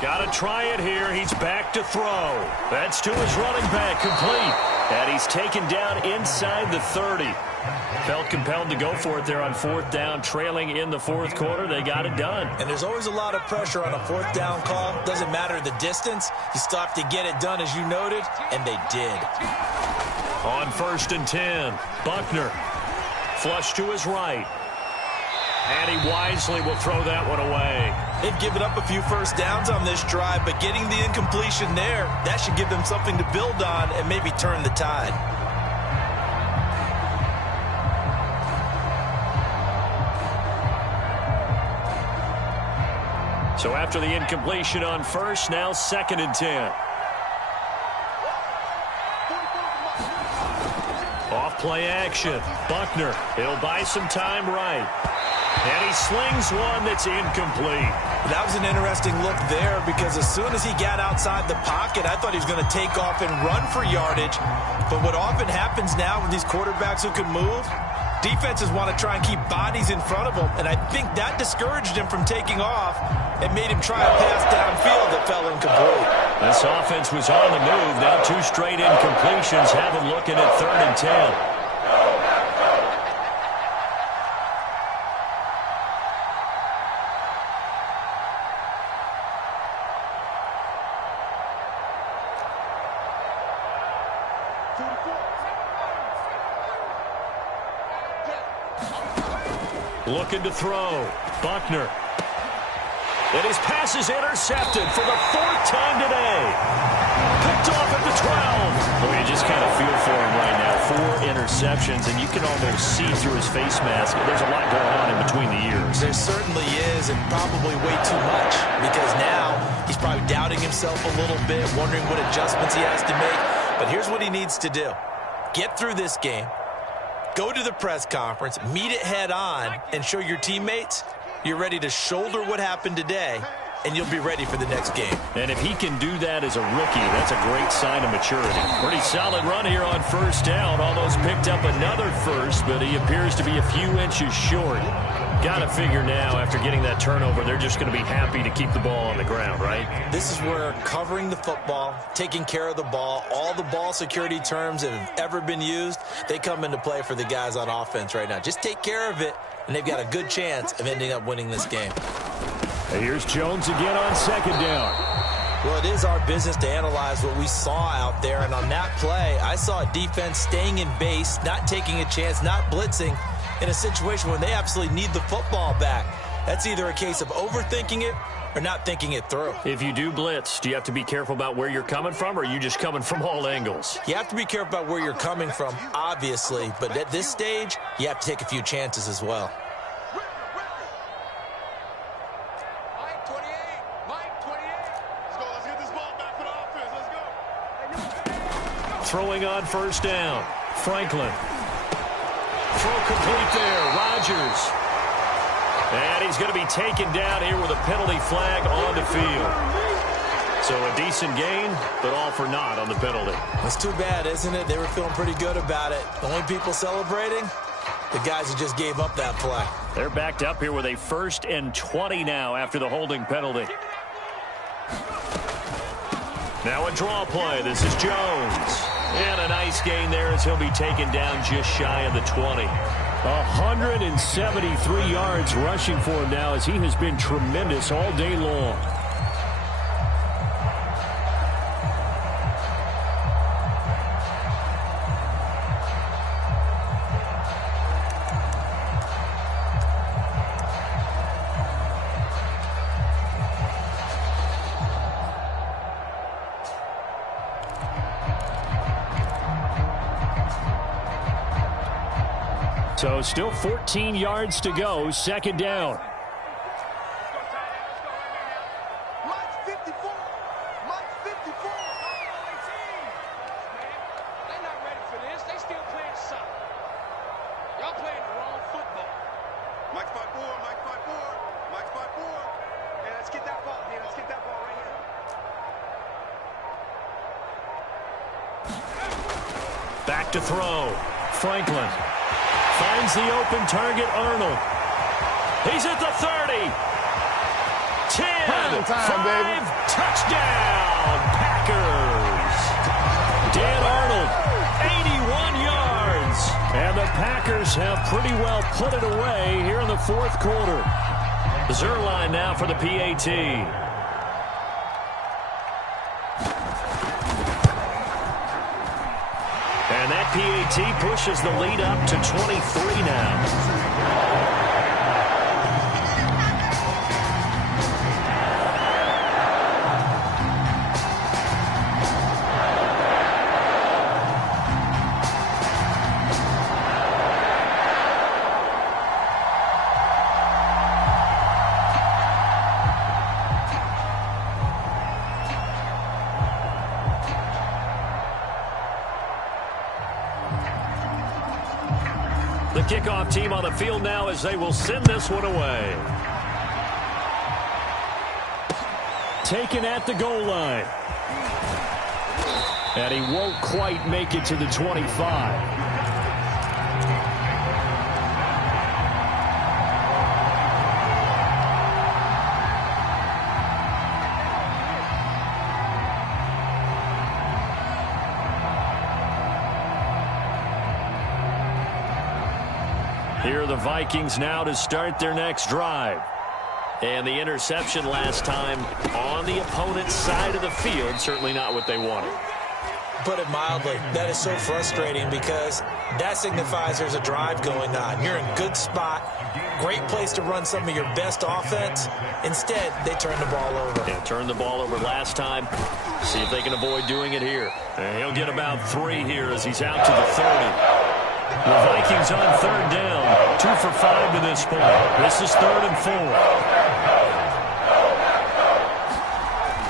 Got to try it here. He's back to throw. That's to his running back, complete. And he's taken down inside the 30. Felt compelled to go for it there on fourth down, trailing in the fourth quarter. They got it done. And there's always a lot of pressure on a fourth down call. Doesn't matter the distance. You still have to get it done, as you noted, and they did. On 1st and 10, Buckner. Flush to his right. And he wisely will throw that one away. They've given up a few first downs on this drive, but getting the incompletion there, that should give them something to build on and maybe turn the tide. So after the incompletion on first, now 2nd and 10. Off play action. Buckner. He'll buy some time right. And he slings one that's incomplete. That was an interesting look there, because as soon as he got outside the pocket, I thought he was going to take off and run for yardage. But what often happens now with these quarterbacks who can move, defenses want to try and keep bodies in front of them. And I think that discouraged him from taking off and made him try a pass downfield that fell incomplete. This offense was on the move. Now 2 straight incompletions have him looking at 3rd and 10. Looking to throw. Buckner. And his pass is intercepted for the 4th time today. Picked off at the 12. Well, you just kind of feel for him right now. 4 interceptions, and you can almost see through his face mask. There's a lot going on in between the ears. There certainly is, and probably way too much, because now he's probably doubting himself a little bit, wondering what adjustments he has to make. But here's what he needs to do. Get through this game. Go to the press conference, meet it head on, and show your teammates you're ready to shoulder what happened today, and you'll be ready for the next game. And if he can do that as a rookie, that's a great sign of maturity. Pretty solid run here on first down. Almost picked up another first, but he appears to be a few inches short. Got to figure now, after getting that turnover, they're just going to be happy to keep the ball on the ground, right? This is where covering the football, taking care of the ball, all the ball security terms that have ever been used, they come into play for the guys on offense right now. Just take care of it, and they've got a good chance of ending up winning this game. Here's Jones again on 2nd down. Well, it is our business to analyze what we saw out there, and on that play, I saw a defense staying in base, not taking a chance, not blitzing, in a situation when they absolutely need the football back. That's either a case of overthinking it or not thinking it through. If you do blitz, do you have to be careful about where you're coming from, or are you just coming from all angles? You have to be careful about where you're coming from, obviously, but at this stage, you have to take a few chances as well. Throwing on first down. Franklin. Throw complete there. Rodgers. And he's going to be taken down here with a penalty flag on the field. So a decent gain, but all for naught on the penalty. It's too bad, isn't it? They were feeling pretty good about it. The only people celebrating, the guys who just gave up that play. They're backed up here with a 1st and 20 now after the holding penalty. Now a draw play. This is Jones. And a nice gain there as he'll be taken down just shy of the 20. 173 yards rushing for him now as he has been tremendous all day long. So still 14 yards to go, 2nd down. Mike's 54. Mike's 54. They're not ready for this. They still playing soccer. Y'all playing the wrong football. Mike's 5-4. Mike's 5-4. Mike's 5-4. Hey, let's get that ball. Hey, let's get that ball right here. Back to throw. Franklin finds the open target, Arnold. He's at the 30. 10, 5, touchdown, Packers. Dan Arnold, 81 yards. And the Packers have pretty well put it away here in the 4th quarter. Zerline now for the PAT. And that PAT pushes the lead up to 23 now. The kickoff team on the field now as they will send this one away. Taken at the goal line. And he won't quite make it to the 25. Here are the Vikings now to start their next drive. And the interception last time on the opponent's side of the field, certainly not what they wanted. Put it mildly, that is so frustrating because that signifies there's a drive going on. You're in a good spot, great place to run some of your best offense. Instead, they turn the ball over. Yeah, turned the ball over last time. See if they can avoid doing it here. And he'll get about 3 here as he's out to the 30. The Vikings on 3rd down, 2 for 5 to this point. This is 3rd and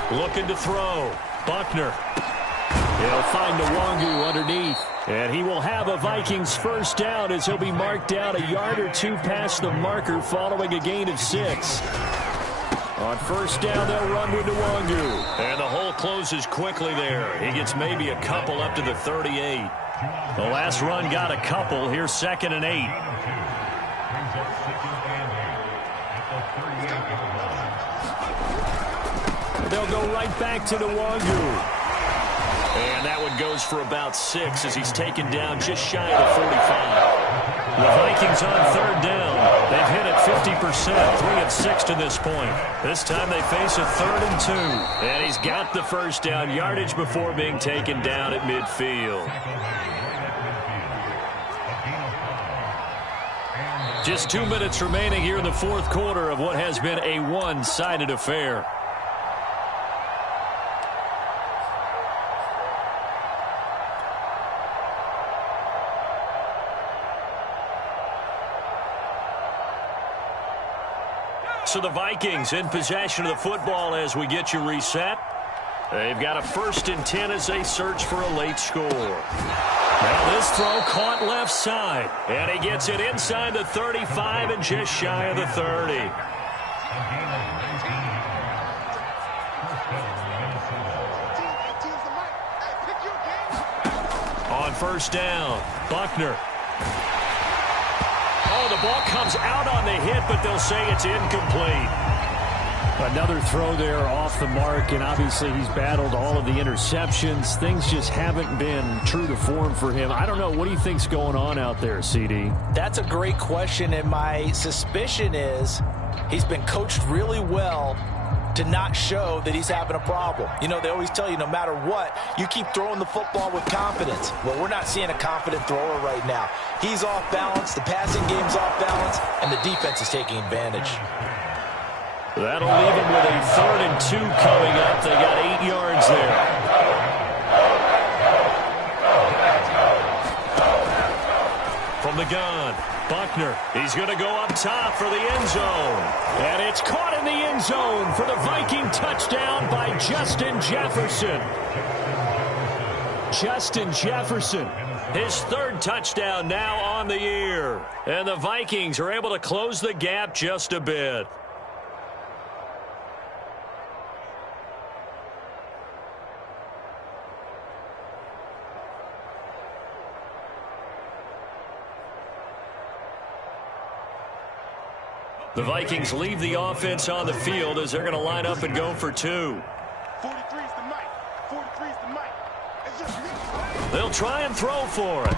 4. Looking to throw. Buckner. He'll find Nwangu underneath. And he will have a Vikings 1st down as he'll be marked down a yard or 2 past the marker following a gain of 6. On 1st down, they'll run with Nwangu. And the hole closes quickly there. He gets maybe a couple up to the 38. The last run got a couple. Here's 2nd and 8. They'll go right back to Nwangu. And that one goes for about 6 as he's taken down just shy of the 45. The Vikings on 3rd down. They've hit it 50%, 3 of 6 to this point. This time they face a 3rd and 2. And he's got the 1st down yardage before being taken down at midfield. Just 2 minutes remaining here in the 4th quarter of what has been a one-sided affair. So the Vikings in possession of the football as we get you reset. They've got a 1st and 10 as they search for a late score. Now this throw caught left side. And he gets it inside the 35 and just shy of the 30. on first down. Buckner. Oh, the ball comes out on the hit, but they'll say it's incomplete. Another throw there off the mark, and obviously he's battled all of the interceptions. Things just haven't been true to form for him. I don't know. What do you think's going on out there, CD? That's a great question, and my suspicion is he's been coached really well to not show that he's having a problem. You know, they always tell you no matter what, you keep throwing the football with confidence. Well, we're not seeing a confident thrower right now. He's off balance, the passing game's off balance, and the defense is taking advantage. That'll leave him with a 3rd and 2 coming up. They got 8 yards there. From the gun, Buckner. He's going to go up top for the end zone. And it's caught in the end zone for the Viking touchdown by Justin Jefferson. Justin Jefferson, his 3rd touchdown now on the year. And the Vikings are able to close the gap just a bit. The Vikings leave the offense on the field as they're going to line up and go for 2. 43's the mic. 43's the mic. It's just me. They'll try and throw for it.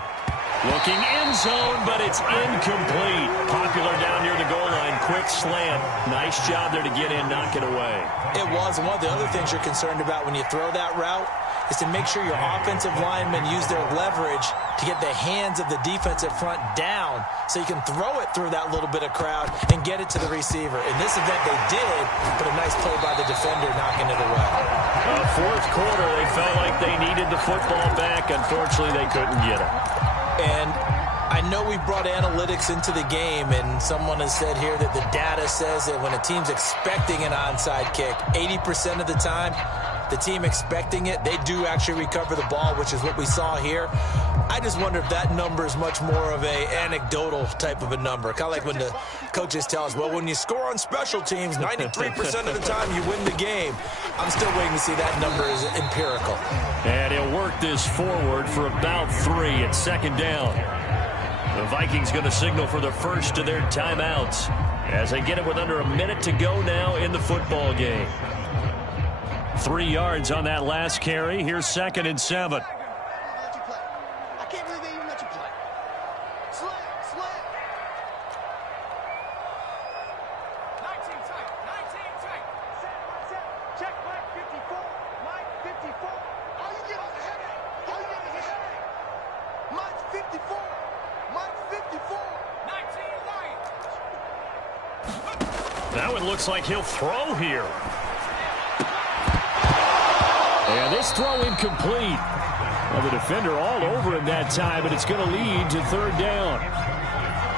Looking end zone, but it's incomplete. Popular down near the goal line. Quick slant. Nice job there to get in, knock it away. It was, and one of the other things you're concerned about when you throw that route is to make sure your offensive linemen use their leverage to get the hands of the defensive front down so you can throw it through that little bit of crowd and get it to the receiver. In this event, they did, but a nice play by the defender knocking it away. Fourth quarter, they felt like they needed the football back. Unfortunately, they couldn't get it. And I know we brought analytics into the game, and someone has said here that the data says that when a team's expecting an onside kick, 80% of the time, the team expecting it, they do actually recover the ball, which is what we saw here. I just wonder if that number is much more of a anecdotal type of a number. Kind of like when the coaches tell us, well, when you score on special teams, 93% of the time you win the game. I'm still waiting to see that number is empirical. And he'll work this forward for about 3 at 2nd down. The Vikings going to signal for the first of their timeouts as they get it with under a minute to go now in the football game. 3 yards on that last carry. Here's 2nd and 7. I can't believe they even let you play. Slam. 19 tight. Set. Check Mike 54. Mike 54. Are you getting a headache? Mike 54. Mike 54. 19 That one looks like he'll throw here. And this throw incomplete. Well, the defender all over him that time, and it's going to lead to 3rd down.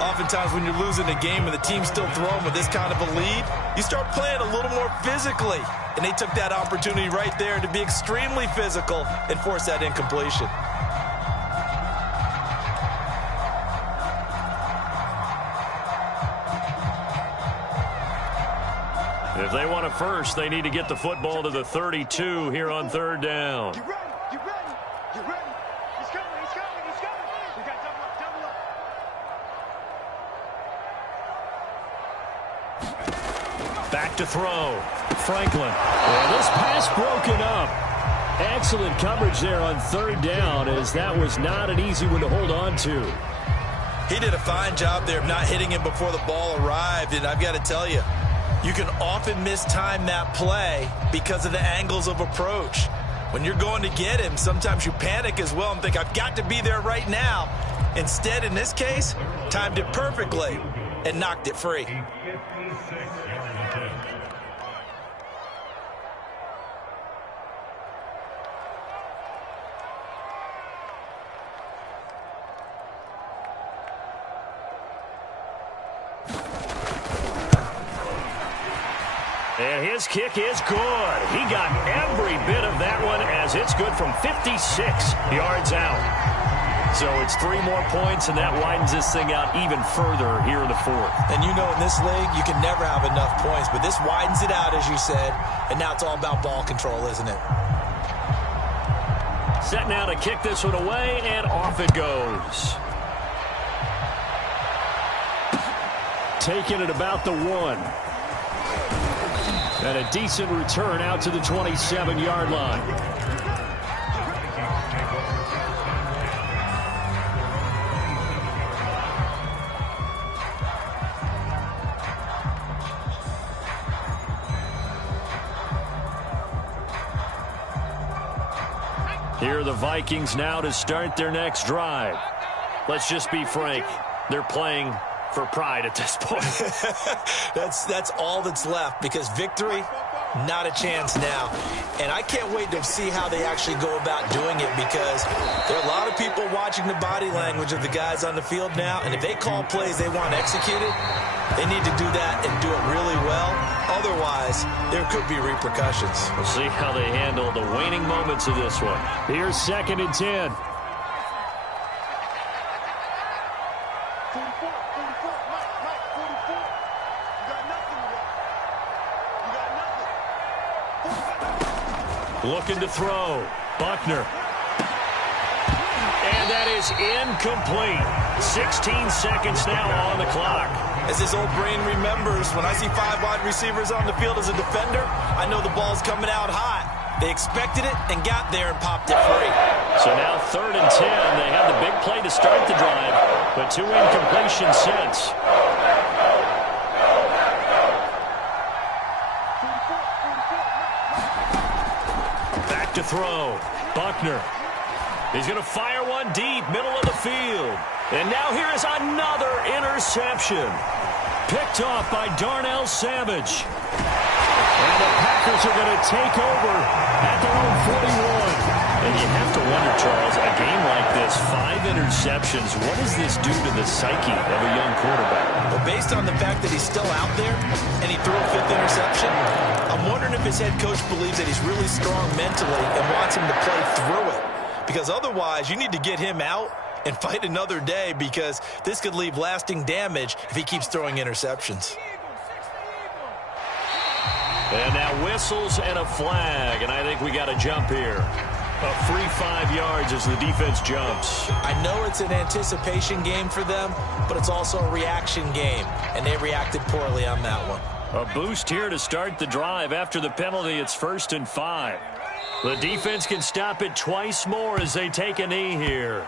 Oftentimes when you're losing a game and the team's still throwing with this kind of a lead, you start playing a little more physically. And they took that opportunity right there to be extremely physical and force that incompletion. If they want a first, they need to get the football to the 32 here on 3rd down. You ready? He's coming. We got double up. Back to throw. Franklin. Well, this pass broken up. Excellent coverage there on 3rd down, as that was not an easy one to hold on to. He did a fine job there of not hitting him before the ball arrived, and I've got to tell you, you can often mistime that play because of the angles of approach. When you're going to get him, sometimes you panic as well and think, I've got to be there right now. Instead, in this case, timed it perfectly and knocked it free. And his kick is good. He got every bit of that one as it's good from 56 yards out. So it's 3 more points, and that widens this thing out even further here in the 4th. And you know in this league, you can never have enough points, but this widens it out, as you said, and now it's all about ball control, isn't it? Set now to kick this one away, and off it goes. Taking it about the 1. And a decent return out to the 27-yard line. Here are the Vikings now to start their next drive. Let's just be frank. They're playing for pride at this point. That's all that's left, because victory, not a chance now. And I can't wait to see how they actually go about doing it, because there are a lot of people watching the body language of the guys on the field now, and if they call plays they want executed, they need to do that and do it really well. Otherwise, there could be repercussions. We'll see how they handle the waning moments of this one. Here's 2nd and 10. Looking to throw. Buckner. And that is incomplete. 16 seconds now on the clock. As his old brain remembers, when I see 5 wide receivers on the field as a defender, I know the ball's coming out hot. They expected it and got there and popped it free. So now 3rd and 10. They had the big play to start the drive, but 2 incompletions since. Back to throw. Buckner. He's going to fire one deep, middle of the field. And now here is another interception. Picked off by Darnell Savage. And the Packers are going to take over at their own 41. And you have to wonder, Charles, a game like this, 5 interceptions, what does this do to the psyche of a young quarterback? Well, based on the fact that he's still out there and he threw a 5th interception, I'm wondering if his head coach believes that he's really strong mentally and wants him to play through it. Because otherwise, you need to get him out and fight another day, because this could leave lasting damage if he keeps throwing interceptions. And now whistles and a flag, and I think we got a jump here. A free 5 yards as the defense jumps. I know it's an anticipation game for them, but it's also a reaction game, and they reacted poorly on that one. A boost here to start the drive. After the penalty, it's 1st and 5. The defense can stop it twice more as they take a knee here.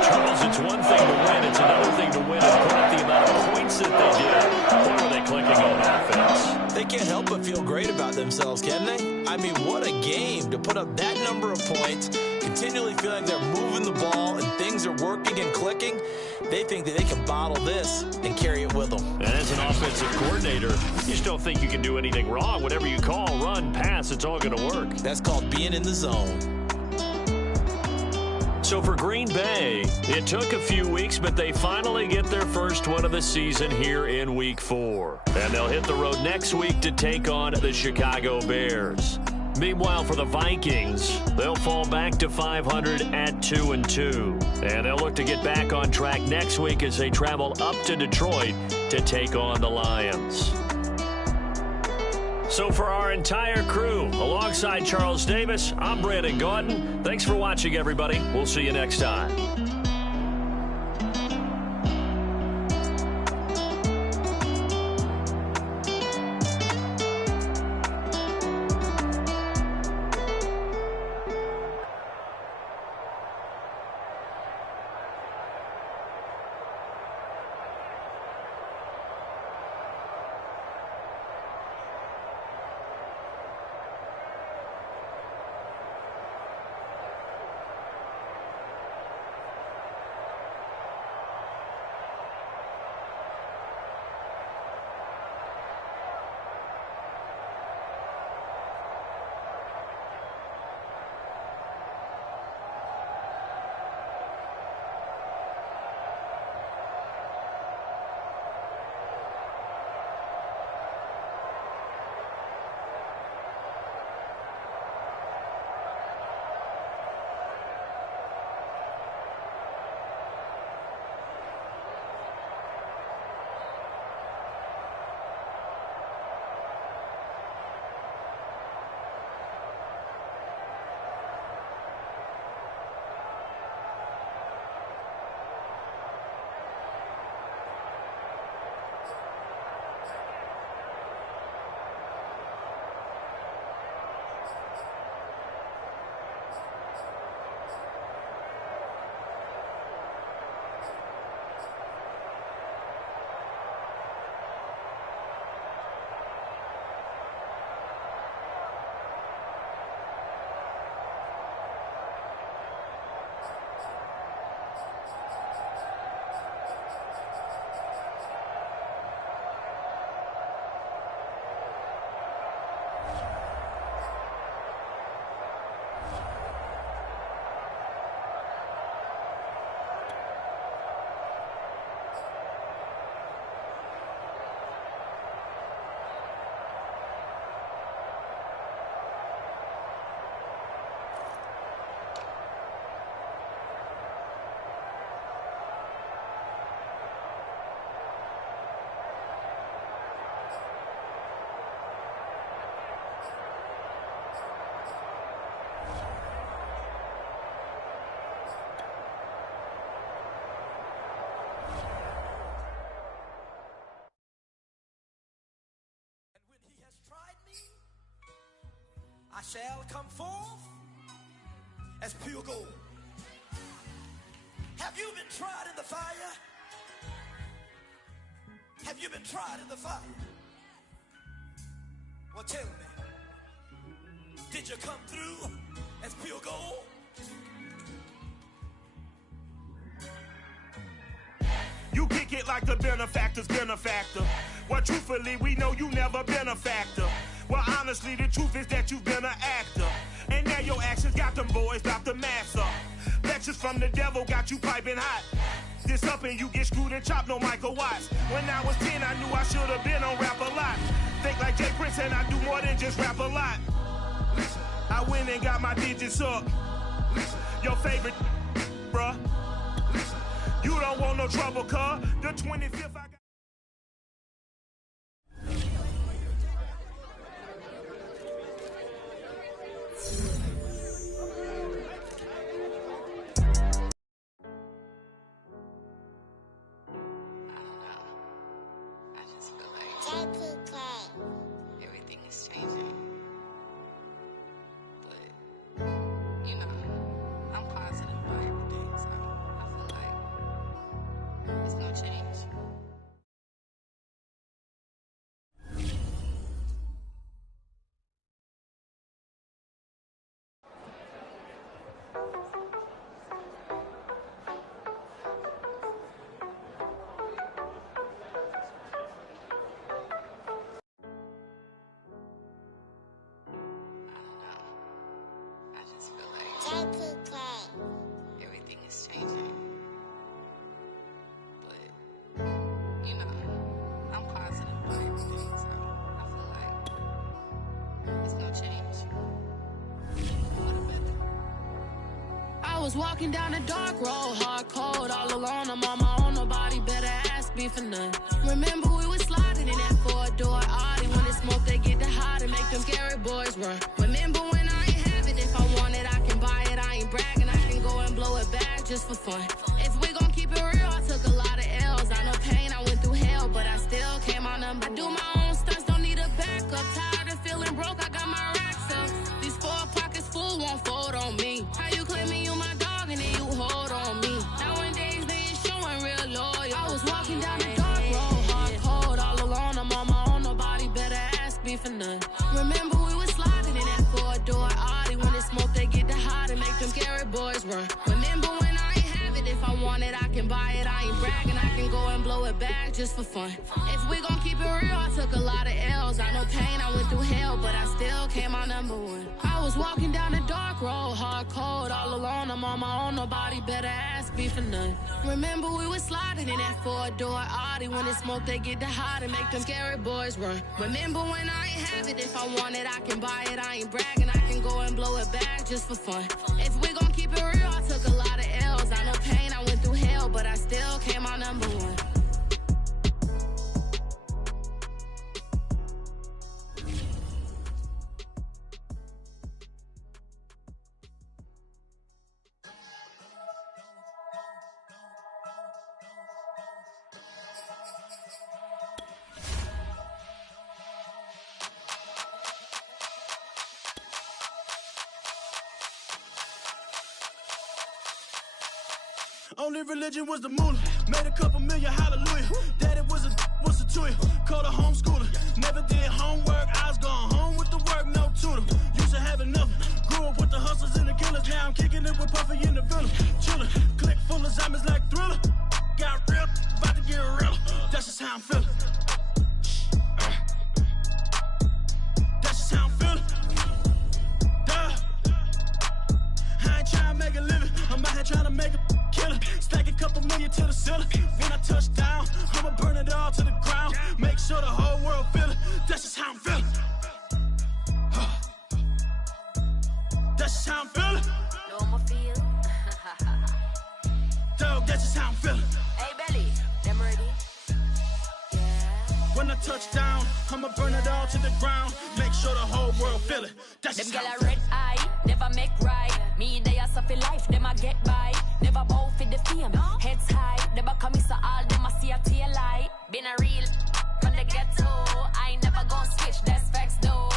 Charles, it's one thing to win. It's another thing to win and put up the amount of points that they did. Boy, were they clicking on offense. They can't help but feel great about themselves, can they? I mean, what a game to put up that number of points, continually feel like they're moving the ball and things are working and clicking. They think that they can bottle this and carry it with them. And as an offensive coordinator, you just don't think you can do anything wrong. Whatever you call, run, pass, it's all going to work. That's called being in the zone. So for Green Bay, it took a few weeks, but they finally get their first one of the season here in Week 4. And they'll hit the road next week to take on the Chicago Bears. Meanwhile, for the Vikings, they'll fall back to 500 at 2-2. And they'll look to get back on track next week as they travel up to Detroit to take on the Lions. So for our entire crew, alongside Charles Davis, I'm Brandon Gaudin. Thanks for watching, everybody. We'll see you next time. shall come forth as pure gold. Have you been tried in the fire? Have you been tried in the fire? Well, tell me, did you come through as pure gold? You kick it like the benefactor's benefactor. Well, truthfully, we know you never been a factor. Well, honestly, the truth is that you've been an actor. And now your actions got them boys about to mass up. Lectures from the devil got you piping hot. This up and you get screwed and chopped, no Michael Watts. When I was 10, I knew I should have been on rap a lot. Think like Jay Prince and I do more than just rap a lot. Listen, I went and got my digits up. Listen, your favorite, bruh. Listen, you don't want no trouble, cuz. The 25th I got. Everything is changing. But, you know, I'm positive about everything, so I feel like there's no change. Everything is changing. But, you know, I'm positive about everything, so I feel like there's no change. I was walking down a dark road, hard cold, all alone. I'm on my own, nobody better ask me for none. Remember we was sliding in that four-door Audi. When it's smoke, they get the hot and make them scary boys run. Remember when I ain't have it, if I want it, I can buy it. I ain't bragging, I can go and blow it back just for fun. If we gon' keep it real, I took a lot of L's. I know pain, I went through hell, but I still came on them. I do my own stunts, don't need a backup. Tired of feeling broke, I got my racks up. These 4 pockets full won't fold on me. How you claiming you my dog and then you hold on me? Nowadays they ain't showing real loyal. I was walking down the dark road, hard cold, all alone. I'm on my own, nobody better ask me for none. Remember we was sliding in that four-door Audi. When it's smoke, they get the hot and make them scary boys run. Remember when I ain't have it, if I want it, I can buy it. I ain't bragging, I can go and blow it back just for fun. If we gon' keep it real, I took a lot of L's. I know pain, I went through hell, but I still came out number one. I was walking down a dark road, hard cold, all alone. I'm on my own, nobody better ask me for none. Remember we was sliding in that four-door Audi. When it's smoke, they get the hot and make them scary boys run. Remember when I ain't have it, if I want it, I can buy it. I ain't bragging, I can go and blow it back just for fun. If we gon' keep it real, I took a lot of L's. I know pain, I went through hell, but I still came out number one. Only religion was the moolah. Made a couple million, hallelujah. Daddy was a tutor. Called a homeschooler. Never did homework. I was going home with the work, no tutor. Used to have enough. Grew up with the hustlers and the killers. Now I'm kicking it with Puffy in the villa. Chillin'. Click full of zombies like Thriller. Got real. About to get real. That's just how I'm feeling. That's just how I'm feeling. Duh. I ain't trying to make a living. I'm out here trying to make a killer. Stack a couple million to the ceiling. When I touch down, I'ma burn it all to the ground. Make sure the whole world feel it. That's just how I'm feeling. That's just how I'm feeling. No more feel. Dog, that's just how I'm feeling. Hey, Belly, them ready? Yeah. When I touch down, I'ma burn it all to the ground. Make sure the whole world feel it. That's Them just girl how I'm a red feeling. eye, never make right. Me, they are suffer life, them a get by. Never bow for the fame, heads high. Never come so all them a see a tail light. Been a real from the ghetto. I ain't never gon' switch, that's facts though.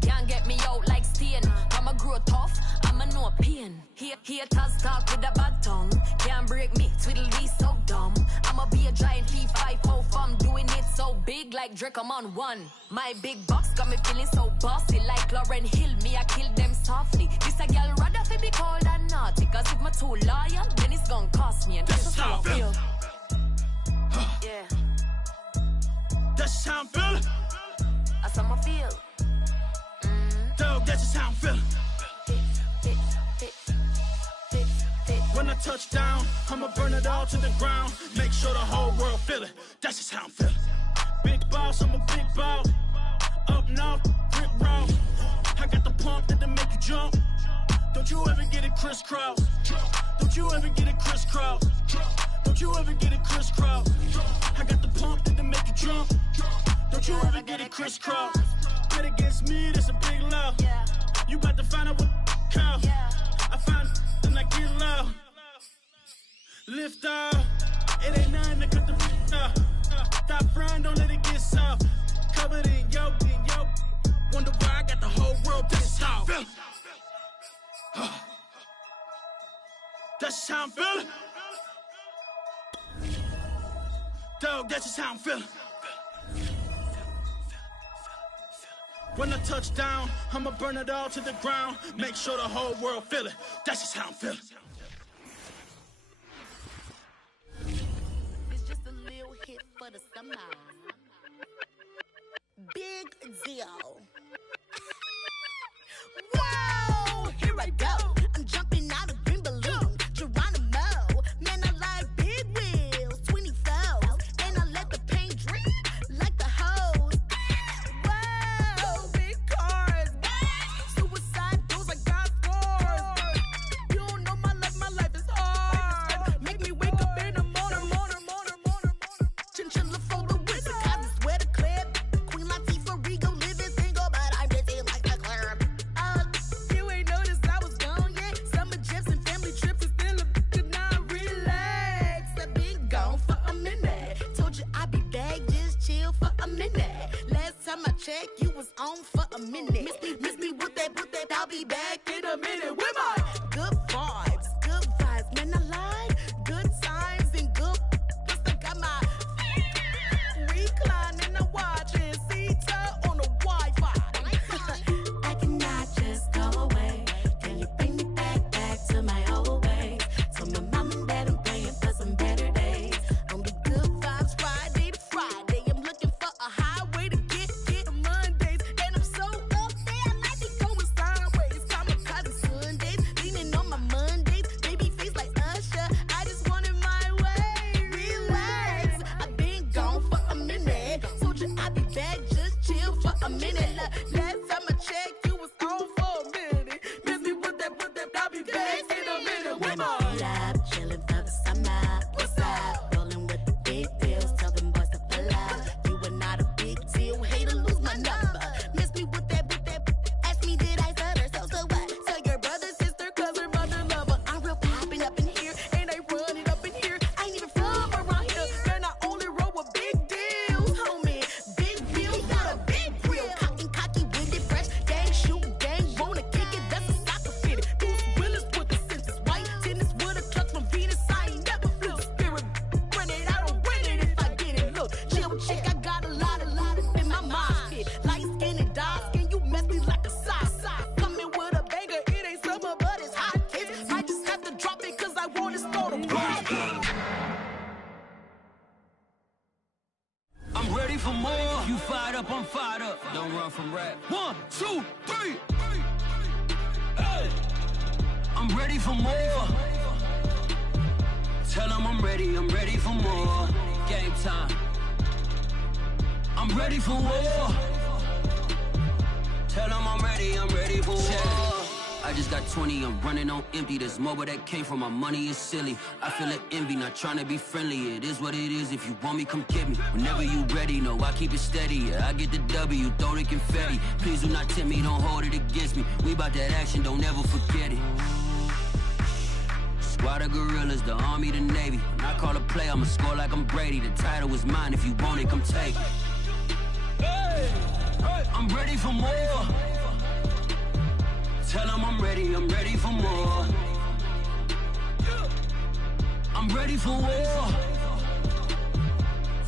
Can't get me out like Stain. Haters talk with a bad tongue. Can't break me, twiddle me so dumb. I'ma be a giant P5 from doing it so big like Drake, I'm on one. My big box got me feeling so bossy like Lauren Hill. Me, I kill them softly. This a girl rather fi be cold and naughty. Cause if my too loyal, then it's gonna cost me. And that's how I feel. Yeah. That's how I'm feeling. That's how I feel. Dog, that's just how I'm feeling. When I touch down, I'ma burn it all to the ground. Make sure the whole world feel it. That's just how I'm feeling. Big boss, I'm a big boss. Up north, brick road. I got the pump that'll make you jump. Don't you ever get it crisscross. Don't you ever get it crisscross. Don't you ever get it crisscross. I got the pump that'll make you jump. Don't you ever get it crisscross. Bet against me, that's a big love. You about to find out what cow. I find and I get low. Lift off. It ain't nothing to cut the off. Stop frying, don't let it get soft. Covered in yolk. Wonder why I got the whole world pissed off. That's just how I'm feeling. Dog, that's just how I'm feeling. When I touch down, I'ma burn it all to the ground. Make sure the whole world feel it. That's just how I'm feeling. It's just a little hit for the summer. Big deal. Whoa, here I go. I'm jumping out of green balloon. Geronimo, man, I like big wheels, 24s, and I let the paint drip like the hose. Whoa, big cars, suicide doors, I got scores. You don't know my life is hard. Make me wake up in the morning. Chinchilla for the wizard, cause I swear to clip. Queen Latifah, Rigo, living single, but I'm busy like the club. You ain't noticed I was gone yet. Summer jets and family trips is still a bit not relax. I've been gone for a minute. Told you I'd be back, just chill for a minute. Last time I checked, you was on for a minute. Miss me with that, I'll be back in a minute. With my good vibes, man, I lied. Good times and good. Plus I got my recline and I'm watching Sita on the Wi-Fi. I cannot just go away. Can you bring me back to my old ways? Told my mom and dad I'm praying for some better days. On the good vibes, Friday to Friday. I'm looking for a highway to get Mondays. And I'm so up there, I might be going sideways. Kamikaze Sundays, leaning on my Mondays. Baby face like Usher, I just want it my way. Relax, I've been gone for a minute. Told you I'd be back, just chill for a minute. Last time I checked, you was on for a minute. Miss me with that, I'll be back in a minute. When I up, chilling for the summer. What's up? Rolling with the big deals, tell them boys to pull up. You are not a big deal, hate to lose my number. Miss me with that, ask me did I stutter? So what? Tell your brother, sister, cousin, brother, lover. I'm real popping up in here, and I run it up in here. I ain't even from around here, and I only roll with big deals, homie. Big deal, got a big grill. Cocky, with it, fresh. Gang, shoot, gang, wanna kick it, that's a soccer fitted. Bruce Willis with the senses, white tennis with a clutch from Venus. I ain't never flew spirit. Run it, I don't win it if I get it. Look, chill chick, I got a lot in my mind pit. Light skin and dark skin, you mess me like a sock. Coming with a banger, it ain't summer, but it's hot kids. Might just have to drop it, cause I wanna start a block. I'm ready for more. You fired up, I'm fired up. Don't run from rap. 1, 2, 3. Hey. I'm ready for more. Tell them I'm ready for more. Game time. I'm ready for war. Tell them I'm ready for war. I just got 20, I'm running on empty. This mobile that came from my money is silly. I feel like envy, not trying to be friendly. It is what it is, if you want me, come get me. Whenever you ready, no, I keep it steady. Yeah, I get the W, throw the confetti. Please do not tempt me, don't hold it against me. We bout that action, don't ever forget it. Squad of gorillas, the army, the navy. When I call a play, I'ma score like I'm Brady. The title is mine, if you want it, come take it. Hey, I'm ready for more. Tell them I'm ready for more. I'm ready for war.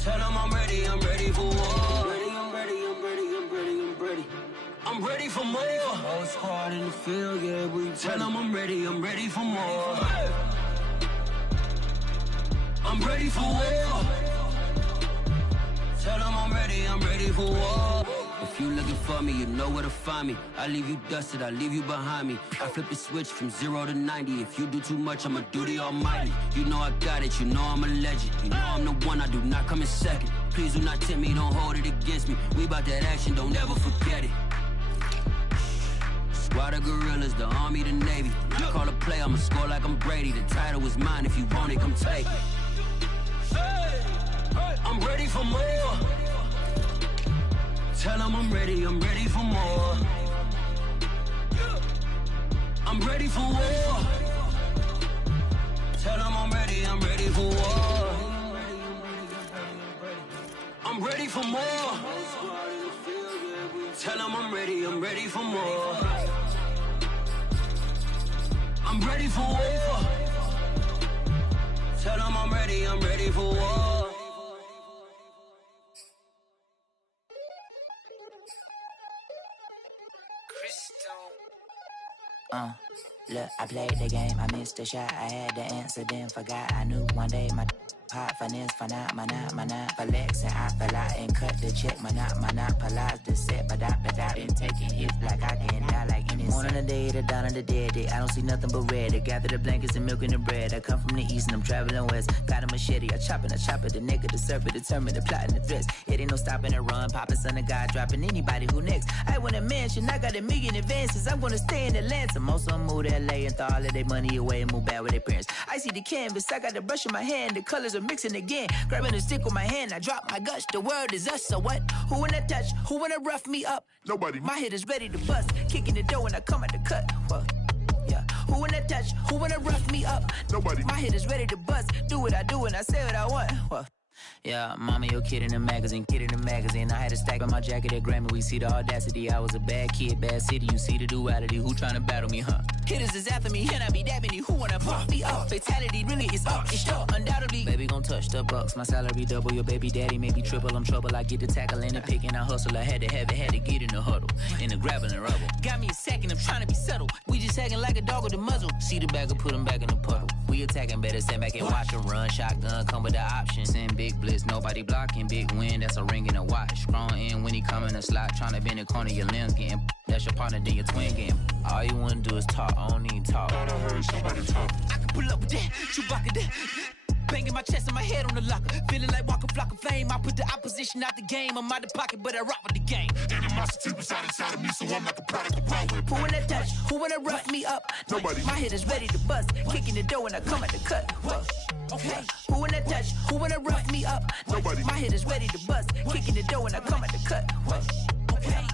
Tell them I'm ready for war. I'm ready for more. Whole squad in the field, yeah, we tell them I'm ready for more. I'm ready for war. Tell them I'm ready for war. If you looking for me, you know where to find me. I leave you dusted, I leave you behind me. I flip the switch from 0 to 90. If you do too much, I'ma do the almighty. You know I got it, you know I'm a legend. You know I'm the one, I do not come in second. Please do not tempt me, don't hold it against me. We bout that action, don't ever forget it. Squad of gorillas, the army, the navy. I call a play, I'ma score like I'm Brady. The title is mine, if you want it, come take it. I'm ready for more. Tell them I'm ready for more. I'm ready for war. Tell them I'm ready for war. I'm ready for more. Tell them I'm ready for more. I'm ready for war. Tell them I'm ready for war. Look, I played the game, I missed the shot. I had the answer, then forgot. I knew one day my hot finesse, for not, flexing, I fell out and cut the check. Monopolize the set, but I been taking hits like I can die like any morning of the day, the dawn of the dead day. I don't see nothing but red. I gather the blankets and milk and the bread. I come from the east and I'm traveling west. Got a machete, I chop it, the neck of the serpent, determined the plot and the threats. It ain't no stopping the run, popping son of God, dropping anybody who next. I want a mansion, I got $1 million advances. I'm gonna stay in Atlanta. Most of them move to LA and throw all of their money away and move back with their parents. I see the canvas, I got the brush in my hand, the colors are mixing again. Grabbing the stick with my hand, I drop my guts. The word is us, so what? Who wanna touch? Who wanna rough me up? Nobody. My hit is ready to bust, kicking the door when I come at the cut. What? Yeah. Who wanna touch? Who wanna rough me up? Nobody. My hit is ready to bust. Do what I do and I say what I want. What? Yeah, mama, your kid in the magazine. I had a stack on my jacket at Grammy. We see the audacity. I was a bad kid, bad city. You see the duality. Who tryna battle me, huh? Hitters is after me, and I be that many. Who wanna fuck me up? Fatality really is up. It's sure, undoubtedly. Baby gon' touch the bucks. My salary double. Your baby daddy maybe triple. I'm trouble. I get the tackle and the pick and I hustle. I had to have it, had to get in the huddle. In the grabbing and rubble. Got me a second, I'm trying to be subtle. We just acting like a dog with a muzzle. See the bagger, put him back in the puddle. We attacking, better stand back and watch him run. Shotgun, come with the option. Send big blitz, nobody blocking. Big win, that's a ring and a watch. Strong in when he come in a slot. Tryna bend the corner, your limbs getting. That's your partner, then your twin game. All you wanna do is talk, I don't need talk. I heard somebody talk. I can pull up with that, Chewbacca that. Banging my chest and my head on the locker. Feeling like walking flock of flame. I put the opposition out the game. I'm out the pocket, but I rock with the game. Animosity reside inside of me, so I'm like a product of power. Who wanna touch? Who wanna rough me up? Nobody. My hit is ready to bust. Kicking the door when I come at the cut. Okay. Who wanna touch? Who wanna rough me up? Nobody. My hit is ready to bust. Kicking the door when I come at the cut. Okay.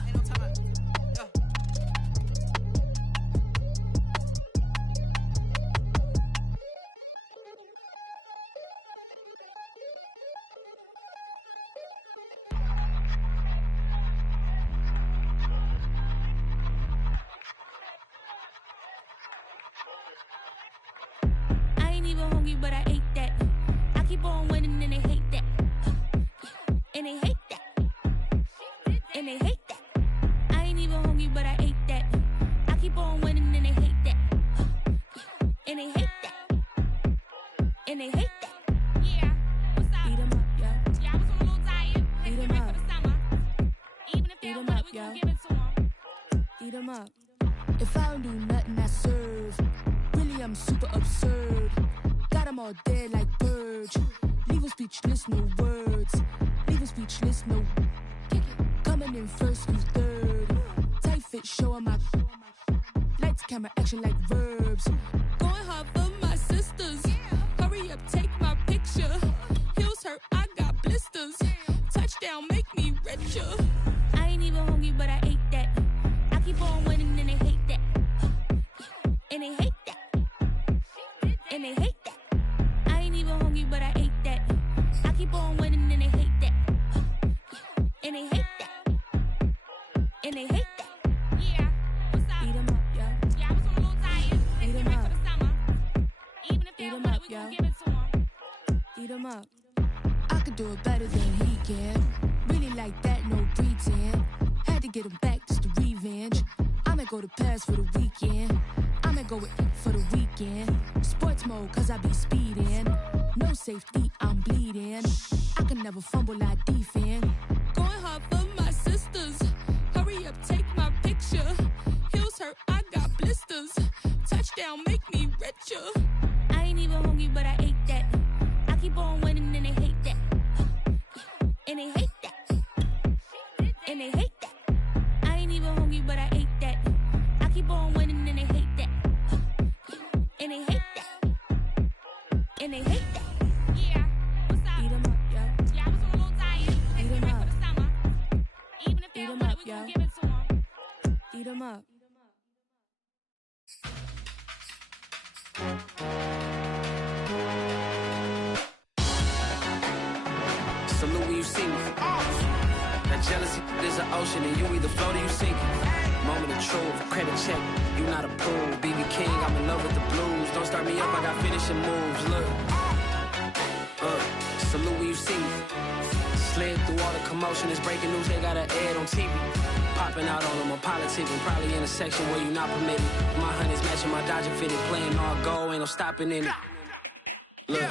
But I ate that. I keep on winning and they hate that. And they hate that. And they hate that. I ain't even hungry, but I ate that. I keep on winning and they hate that. And they hate that. And they hate that. Yeah, what's up? Eat 'em up, yo. Yeah, I was on a little diet. Eat 'em Ready up. for the summer. Even if they Eat don't 'em want up, it, we gon' yo. give it to them. Eat 'em up. If I don't do nothing, I serve. Really, I'm super absurd. Got 'em all dead like birds. Leave 'em speechless, no words. Leave 'em speechless, no. Coming in first and third. Tight fit, showing my. Lights, camera, action like verbs. Going hard for my sisters. Hurry up, take my picture. Heels hurt, I got blisters. Touchdown, make me richer. I ain't even hungry, but I ate that. I keep on winning and they hate that. And they hate that. And they hate that. I ain't even hungry, but I ate that. I keep on winning and they hate that. And they hate that. And they hate that. Yeah, what's up? Eat 'em up, yo. Yeah, I was on a little diet. Eat 'em Ready up. for the summer. Even if they Eat don't 'em want up, it, we yo. gon' give it to them. Eat 'em up. I could do it better than he can. Really like that, no pretend. Had to get him back, just a revenge. I'ma go to Paris for the weekend. I'ma go with for the weekend. Sports mode, cause I be speeding. No safety, I'm bleeding. I can never fumble, I defend. Going hard for my sisters. Hurry up, take my picture. Heels hurt, I got blisters. Touchdown, make me richer. I ain't even hungry, but I ate that. I keep on winning and they hate that. And they hate that. And they hate that. I ain't even hungry, but I ate that. I keep on winning and they hate that. And they hate that. And they hate that. Yeah, what's up? Eat 'em up, yo. Yeah, I was on a little diet. Let's get ready for the summer. Even if they don't want it, we gon' give it to them. Eat 'em up. Salute when you see me. That jealousy is an ocean and you either float or you sink. Moment of truth, credit check, you not approved. BB King, I'm in love with the blues. Don't start me up, I got finishing moves. Look, salute when you see me. Slid through all the commotion, it's breaking news, they got an ad on TV. Popping out on them, I'm politicking, probably in a section where you not permitted. My honey's matching my Dodger fitted, playing all goal, ain't no stopping in it. Look,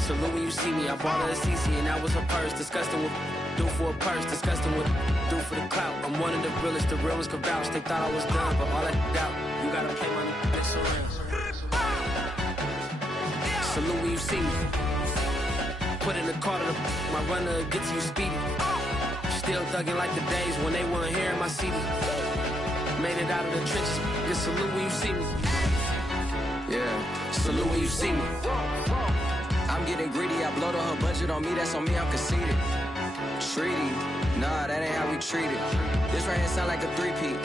salute when you see me, I bought her a CC and that was her purse. Disgusting with do for a purse, disgusting with do for the clout. I'm one of the realest, the real ones could vouch. They thought I was done, but all that doubt, you gotta play my next around. Salute when you see me. Put in the car to my runner, get to you speedy. Still thugging like the days when they weren't hearing my CD. Made it out of the trenches, just salute when you see me. Yeah, salute when you see me. I'm getting greedy, I blowed on her budget on me, that's on me, I'm conceited. Treaty, nah, that ain't how we treat it. This right here sound like a three-peat.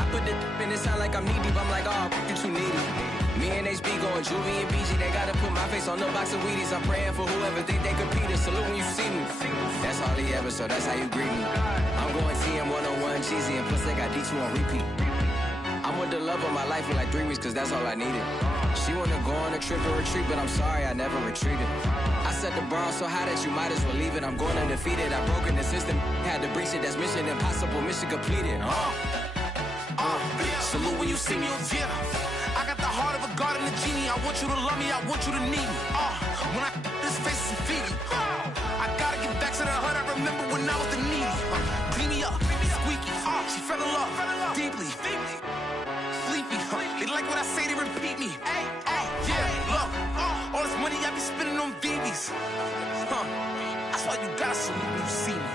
I put the in it sound like I'm knee-deep, I'm like, oh, you too needy. Me and HB going Juvie and BG, they gotta put my face on the box of Wheaties. I'm praying for whoever think they competed. Salute when you see me. That's all he ever, so that's how you greet me. I'm going TM 101 cheesy, and plus they got D2 on repeat. I'm with the love of my life for like 3 weeks, cause that's all I needed. She wanna go on a trip or retreat, but I'm sorry, I never retreated. I set the bar so high that you might as well leave it. I'm going undefeated, I've broken the system. Had to breach it, that's mission impossible, mission completed. Salute when you see me, yeah. I got the heart of a god and a genie. I want you to love me, I want you to need me. When I this face is Fiji. I gotta get back to the hood, I remember when I was the needy. Clean me up, squeaky. She fell in love, deeply. Sleepy, they like what I say, they repeat me. Yeah, look, all this money I be spending on BBs. That's why you gotta salute when you see me.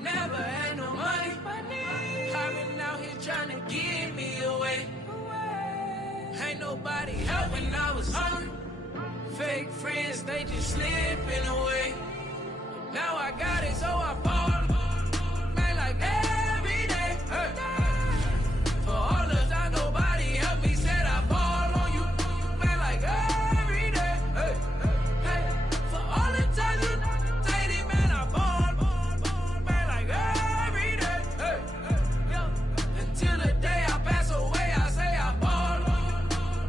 Never had no money. I've been out here trying to give me away. Ain't nobody help when I was hungry. Fake friends, they just slipping away. Now I got it, so I ball. Man, like every day. Hey. For all the time nobody helped me, said I ball on you. Man, like every day. Hey. Hey. For all the times you dated, man, I ball. Till the day I pass away, I say I ball.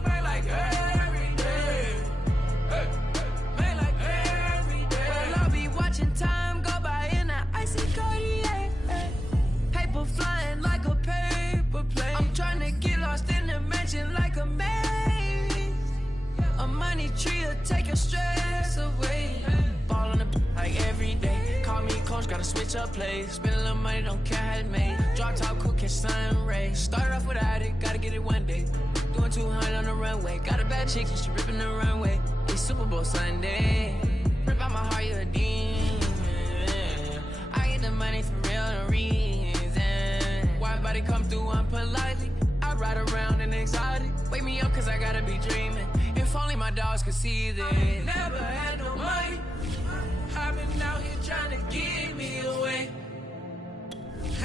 Man, like every day. Man, like every day. gotta switch up plays. Spend a little money, don't care how it made. Drop top, cool, catch sun rays. Started off without it, gotta get it one day. Doing 200 on the runway. Got a bad chick, she ripping the runway. It's Super Bowl Sunday. Rip out my heart, you a demon. I get the money for real, no reason. Why everybody come through unpolitely? I ride around in exotic. Wake me up cause I gotta be dreaming. If only my dogs could see this. Never had no money. I've been out here trying to give me away.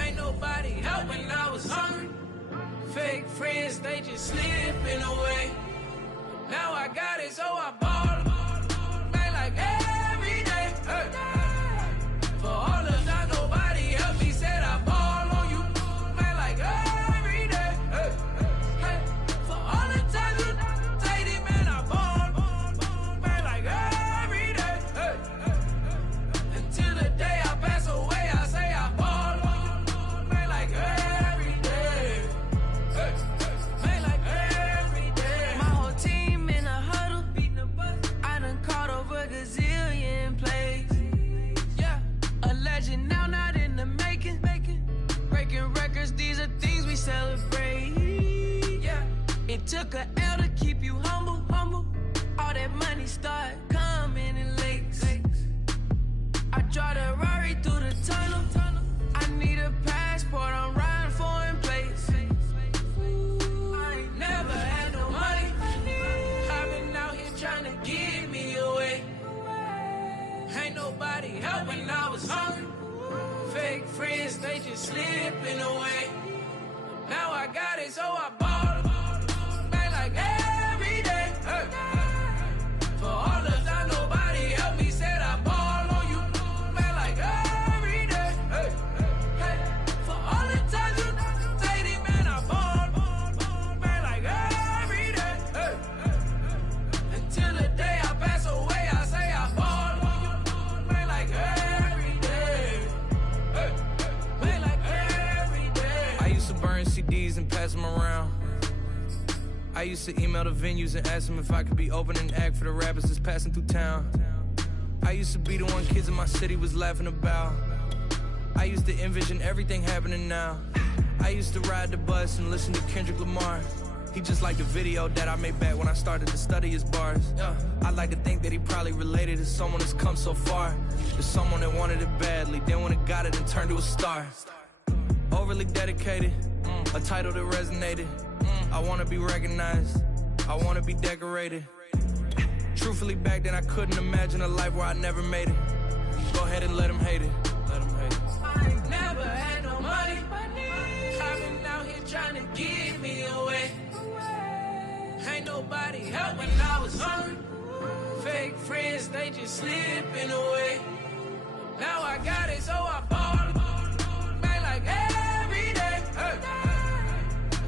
Ain't nobody help when I was hungry. Fake friends, they just slipping away. Now I got it, so I ball. Man, like every day. Hey. For all the time nobody helped me, said I ball on you. Man, like every day. Hey. Hey. For all the times you take it, man, I ball. Man, like every day. Hey. Until the day I pass away, I say I ball on you. Man, like every day. Hey. Man, like every day. My whole team in a huddle, beating the bus. I done caught over a gazillion plays. Yeah, a legend now, not in the making. Breaking records, these are things we celebrate. Yeah, it took a L to keep you humble. All that money start coming in lakes. I draw the Rari through the tunnel. I need a passport, I'm riding foreign place. I ain't never had no money. I've been out here trying to give me away. Ain't nobody help when I was hungry. Fake friends, they just slipping away. Now I got it, so I ball. Man, like every day. Hey. For all the time nobody helped me, said I ball on you. Man, like every day. Hey. Hey. For all the times you take it, man, I ball. Man, like every day. Hey. Until the day I pass away, I say I ball on you. Man, like every day. Hey. Man, like every day. I used to burn CDs and pass them around. I used to email the venues and ask them if I could be opening act for the rappers that's passing through town. I used to be the one kids in my city was laughing about. I used to envision everything happening now. I used to ride the bus and listen to Kendrick Lamar. He just like the video that I made back when I started to study his bars. I like to think that he probably related to someone that's come so far. To someone that wanted it badly, then when it got it and turned to a star. Overly dedicated, a title that resonated. I wanna be recognized, I wanna be decorated. Truthfully, back then I couldn't imagine a life where I never made it. Go ahead and let them hate it. Let them hate it. I ain't never had no money. I've been out here trying to give me away. Ain't nobody help when I was hungry. Fake friends, they just slipping away. Now I got it, so I ball. Man, like every day. Hey.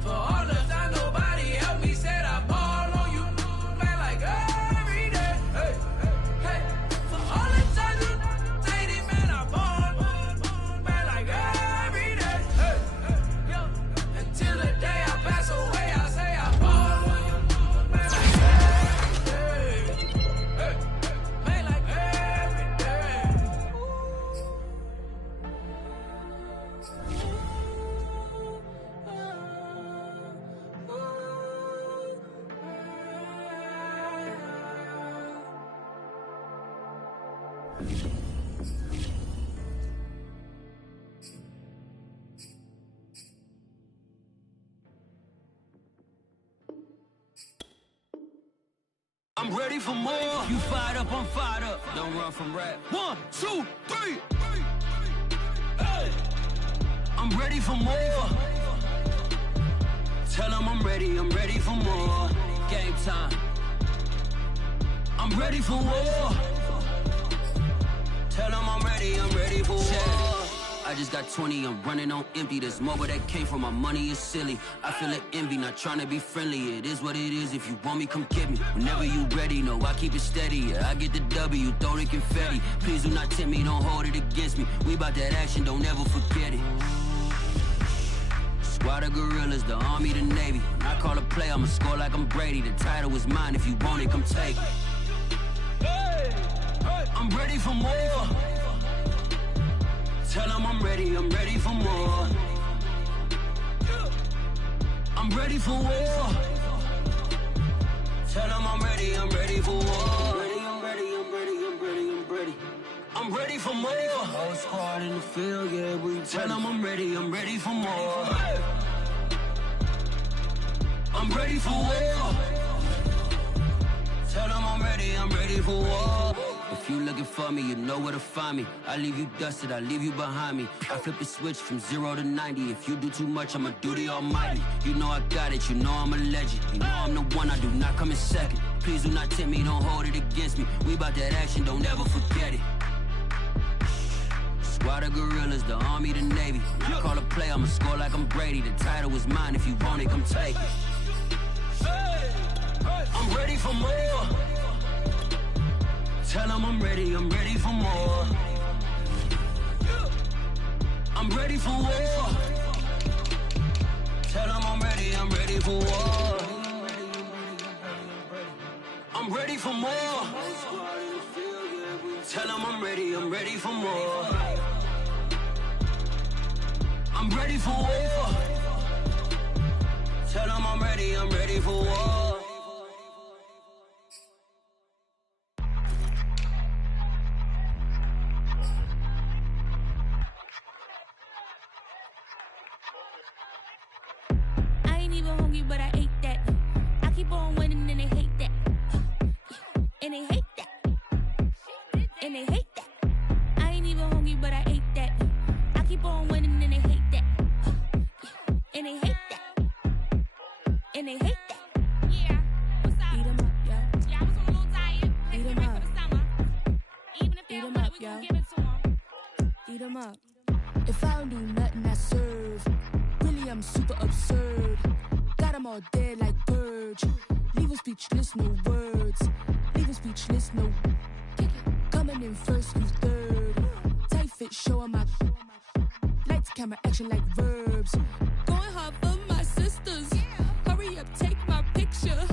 For all the time nobody helped me, said I ball on you. Man, like every day. Hey. Hey. For all the time you take it, man, I ball. Man, like every day. Hey. Yo. Until the day I pass away, I say I ball on you. Man, like every day. Hey. Man, like every day. I'm ready for more. You fired up, I'm fired up. Don't run from rap. 1, 2, 3. Hey. I'm ready for more. Tell them I'm ready for more. Game time. I'm ready for war. Tell them I'm ready for war. I just got 20, I'm running on empty. This mobile that came from my money is silly. I feel it envy, not trying to be friendly. It is what it is, if you want me, come get me. Whenever you ready, no, I keep it steady. Yeah, I get the W, throw the confetti. Please do not tempt me, don't hold it against me. We about that action, don't ever forget it. Squad of gorillas, the army, the navy. When I call a play, I'ma score like I'm Brady. The title is mine, if you want it, come take it. I'm ready for more. Tell them I'm ready for more. I'm ready for war. Tell them I'm ready for war. I'm ready for more. Whole squad in the field, yeah, we tell them I'm ready for more. I'm ready for war. Tell them I'm ready for war. If you looking for me, you know where to find me. I leave you dusted, I leave you behind me. I flip the switch from 0 to 90. If you do too much, I'ma do the almighty. You know I got it, you know I'm a legend. You know I'm the one, I do not come in second. Please do not tempt me, don't hold it against me. We about that action, don't ever forget it. Squad of gorillas, the army, the navy. I call a play, I'ma score like I'm Brady. The title is mine, if you want it, come take it. I'm ready for more. Tell them I'm ready for more. I'm ready for war. Tell them I'm ready for war. I'm ready for more. Tell them I'm ready for more. I'm ready for war. Tell them I'm ready for war. But I ate that. I keep on winning and they hate that. And they hate that. And they hate that. I ain't even hungry, but I ate that. I keep on winning and they hate that. And they hate that. And they hate that. Yeah, what's up? Eat 'em up, yo. Yeah, I was on a little diet. Had to get ready for the summer. Even if they don't want it, we gon' give it to 'em. Eat 'em up. If I don't do nothing, I serve. Really, I'm super absurd. Got 'em all dead like birds. Leave 'em speechless, no words. Leave 'em speechless, no. Coming in first, who's third? Tight fit, showing my. Lights, camera, action like verbs. Going hard for my sisters. Hurry up, take my picture.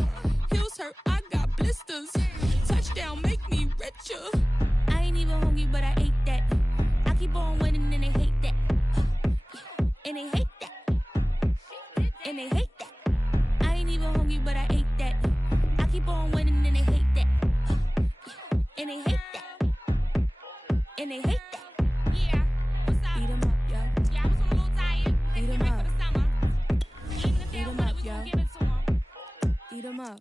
Heels hurt, I got blisters. Touchdown, make me richer. I ain't even hungry, but I ate that. I keep on winning and they hate that. And they hate that. And they hate that. I ain't even hungry, but I ate that. I keep on winning and they hate that. And they hate that. And they hate that. Yeah, what's up? Eat 'em up, yo. Yeah, I was on a little diet. Had to Eat 'em get ready up. for the summer. Even if they Eat don't 'em want it, up, we yo. gon' give it to 'em. Eat 'em up.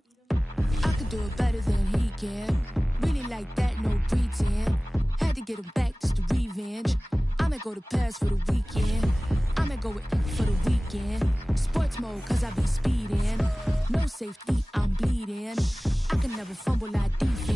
I could do it better than he can. Really like that, no pretend. Had to get him back just to revenge. I'ma go to Paris for the weekend. I'ma go with for the weekend. Sports mode, cause I be speeding. No safety, I'm bleeding. I can never fumble like defense.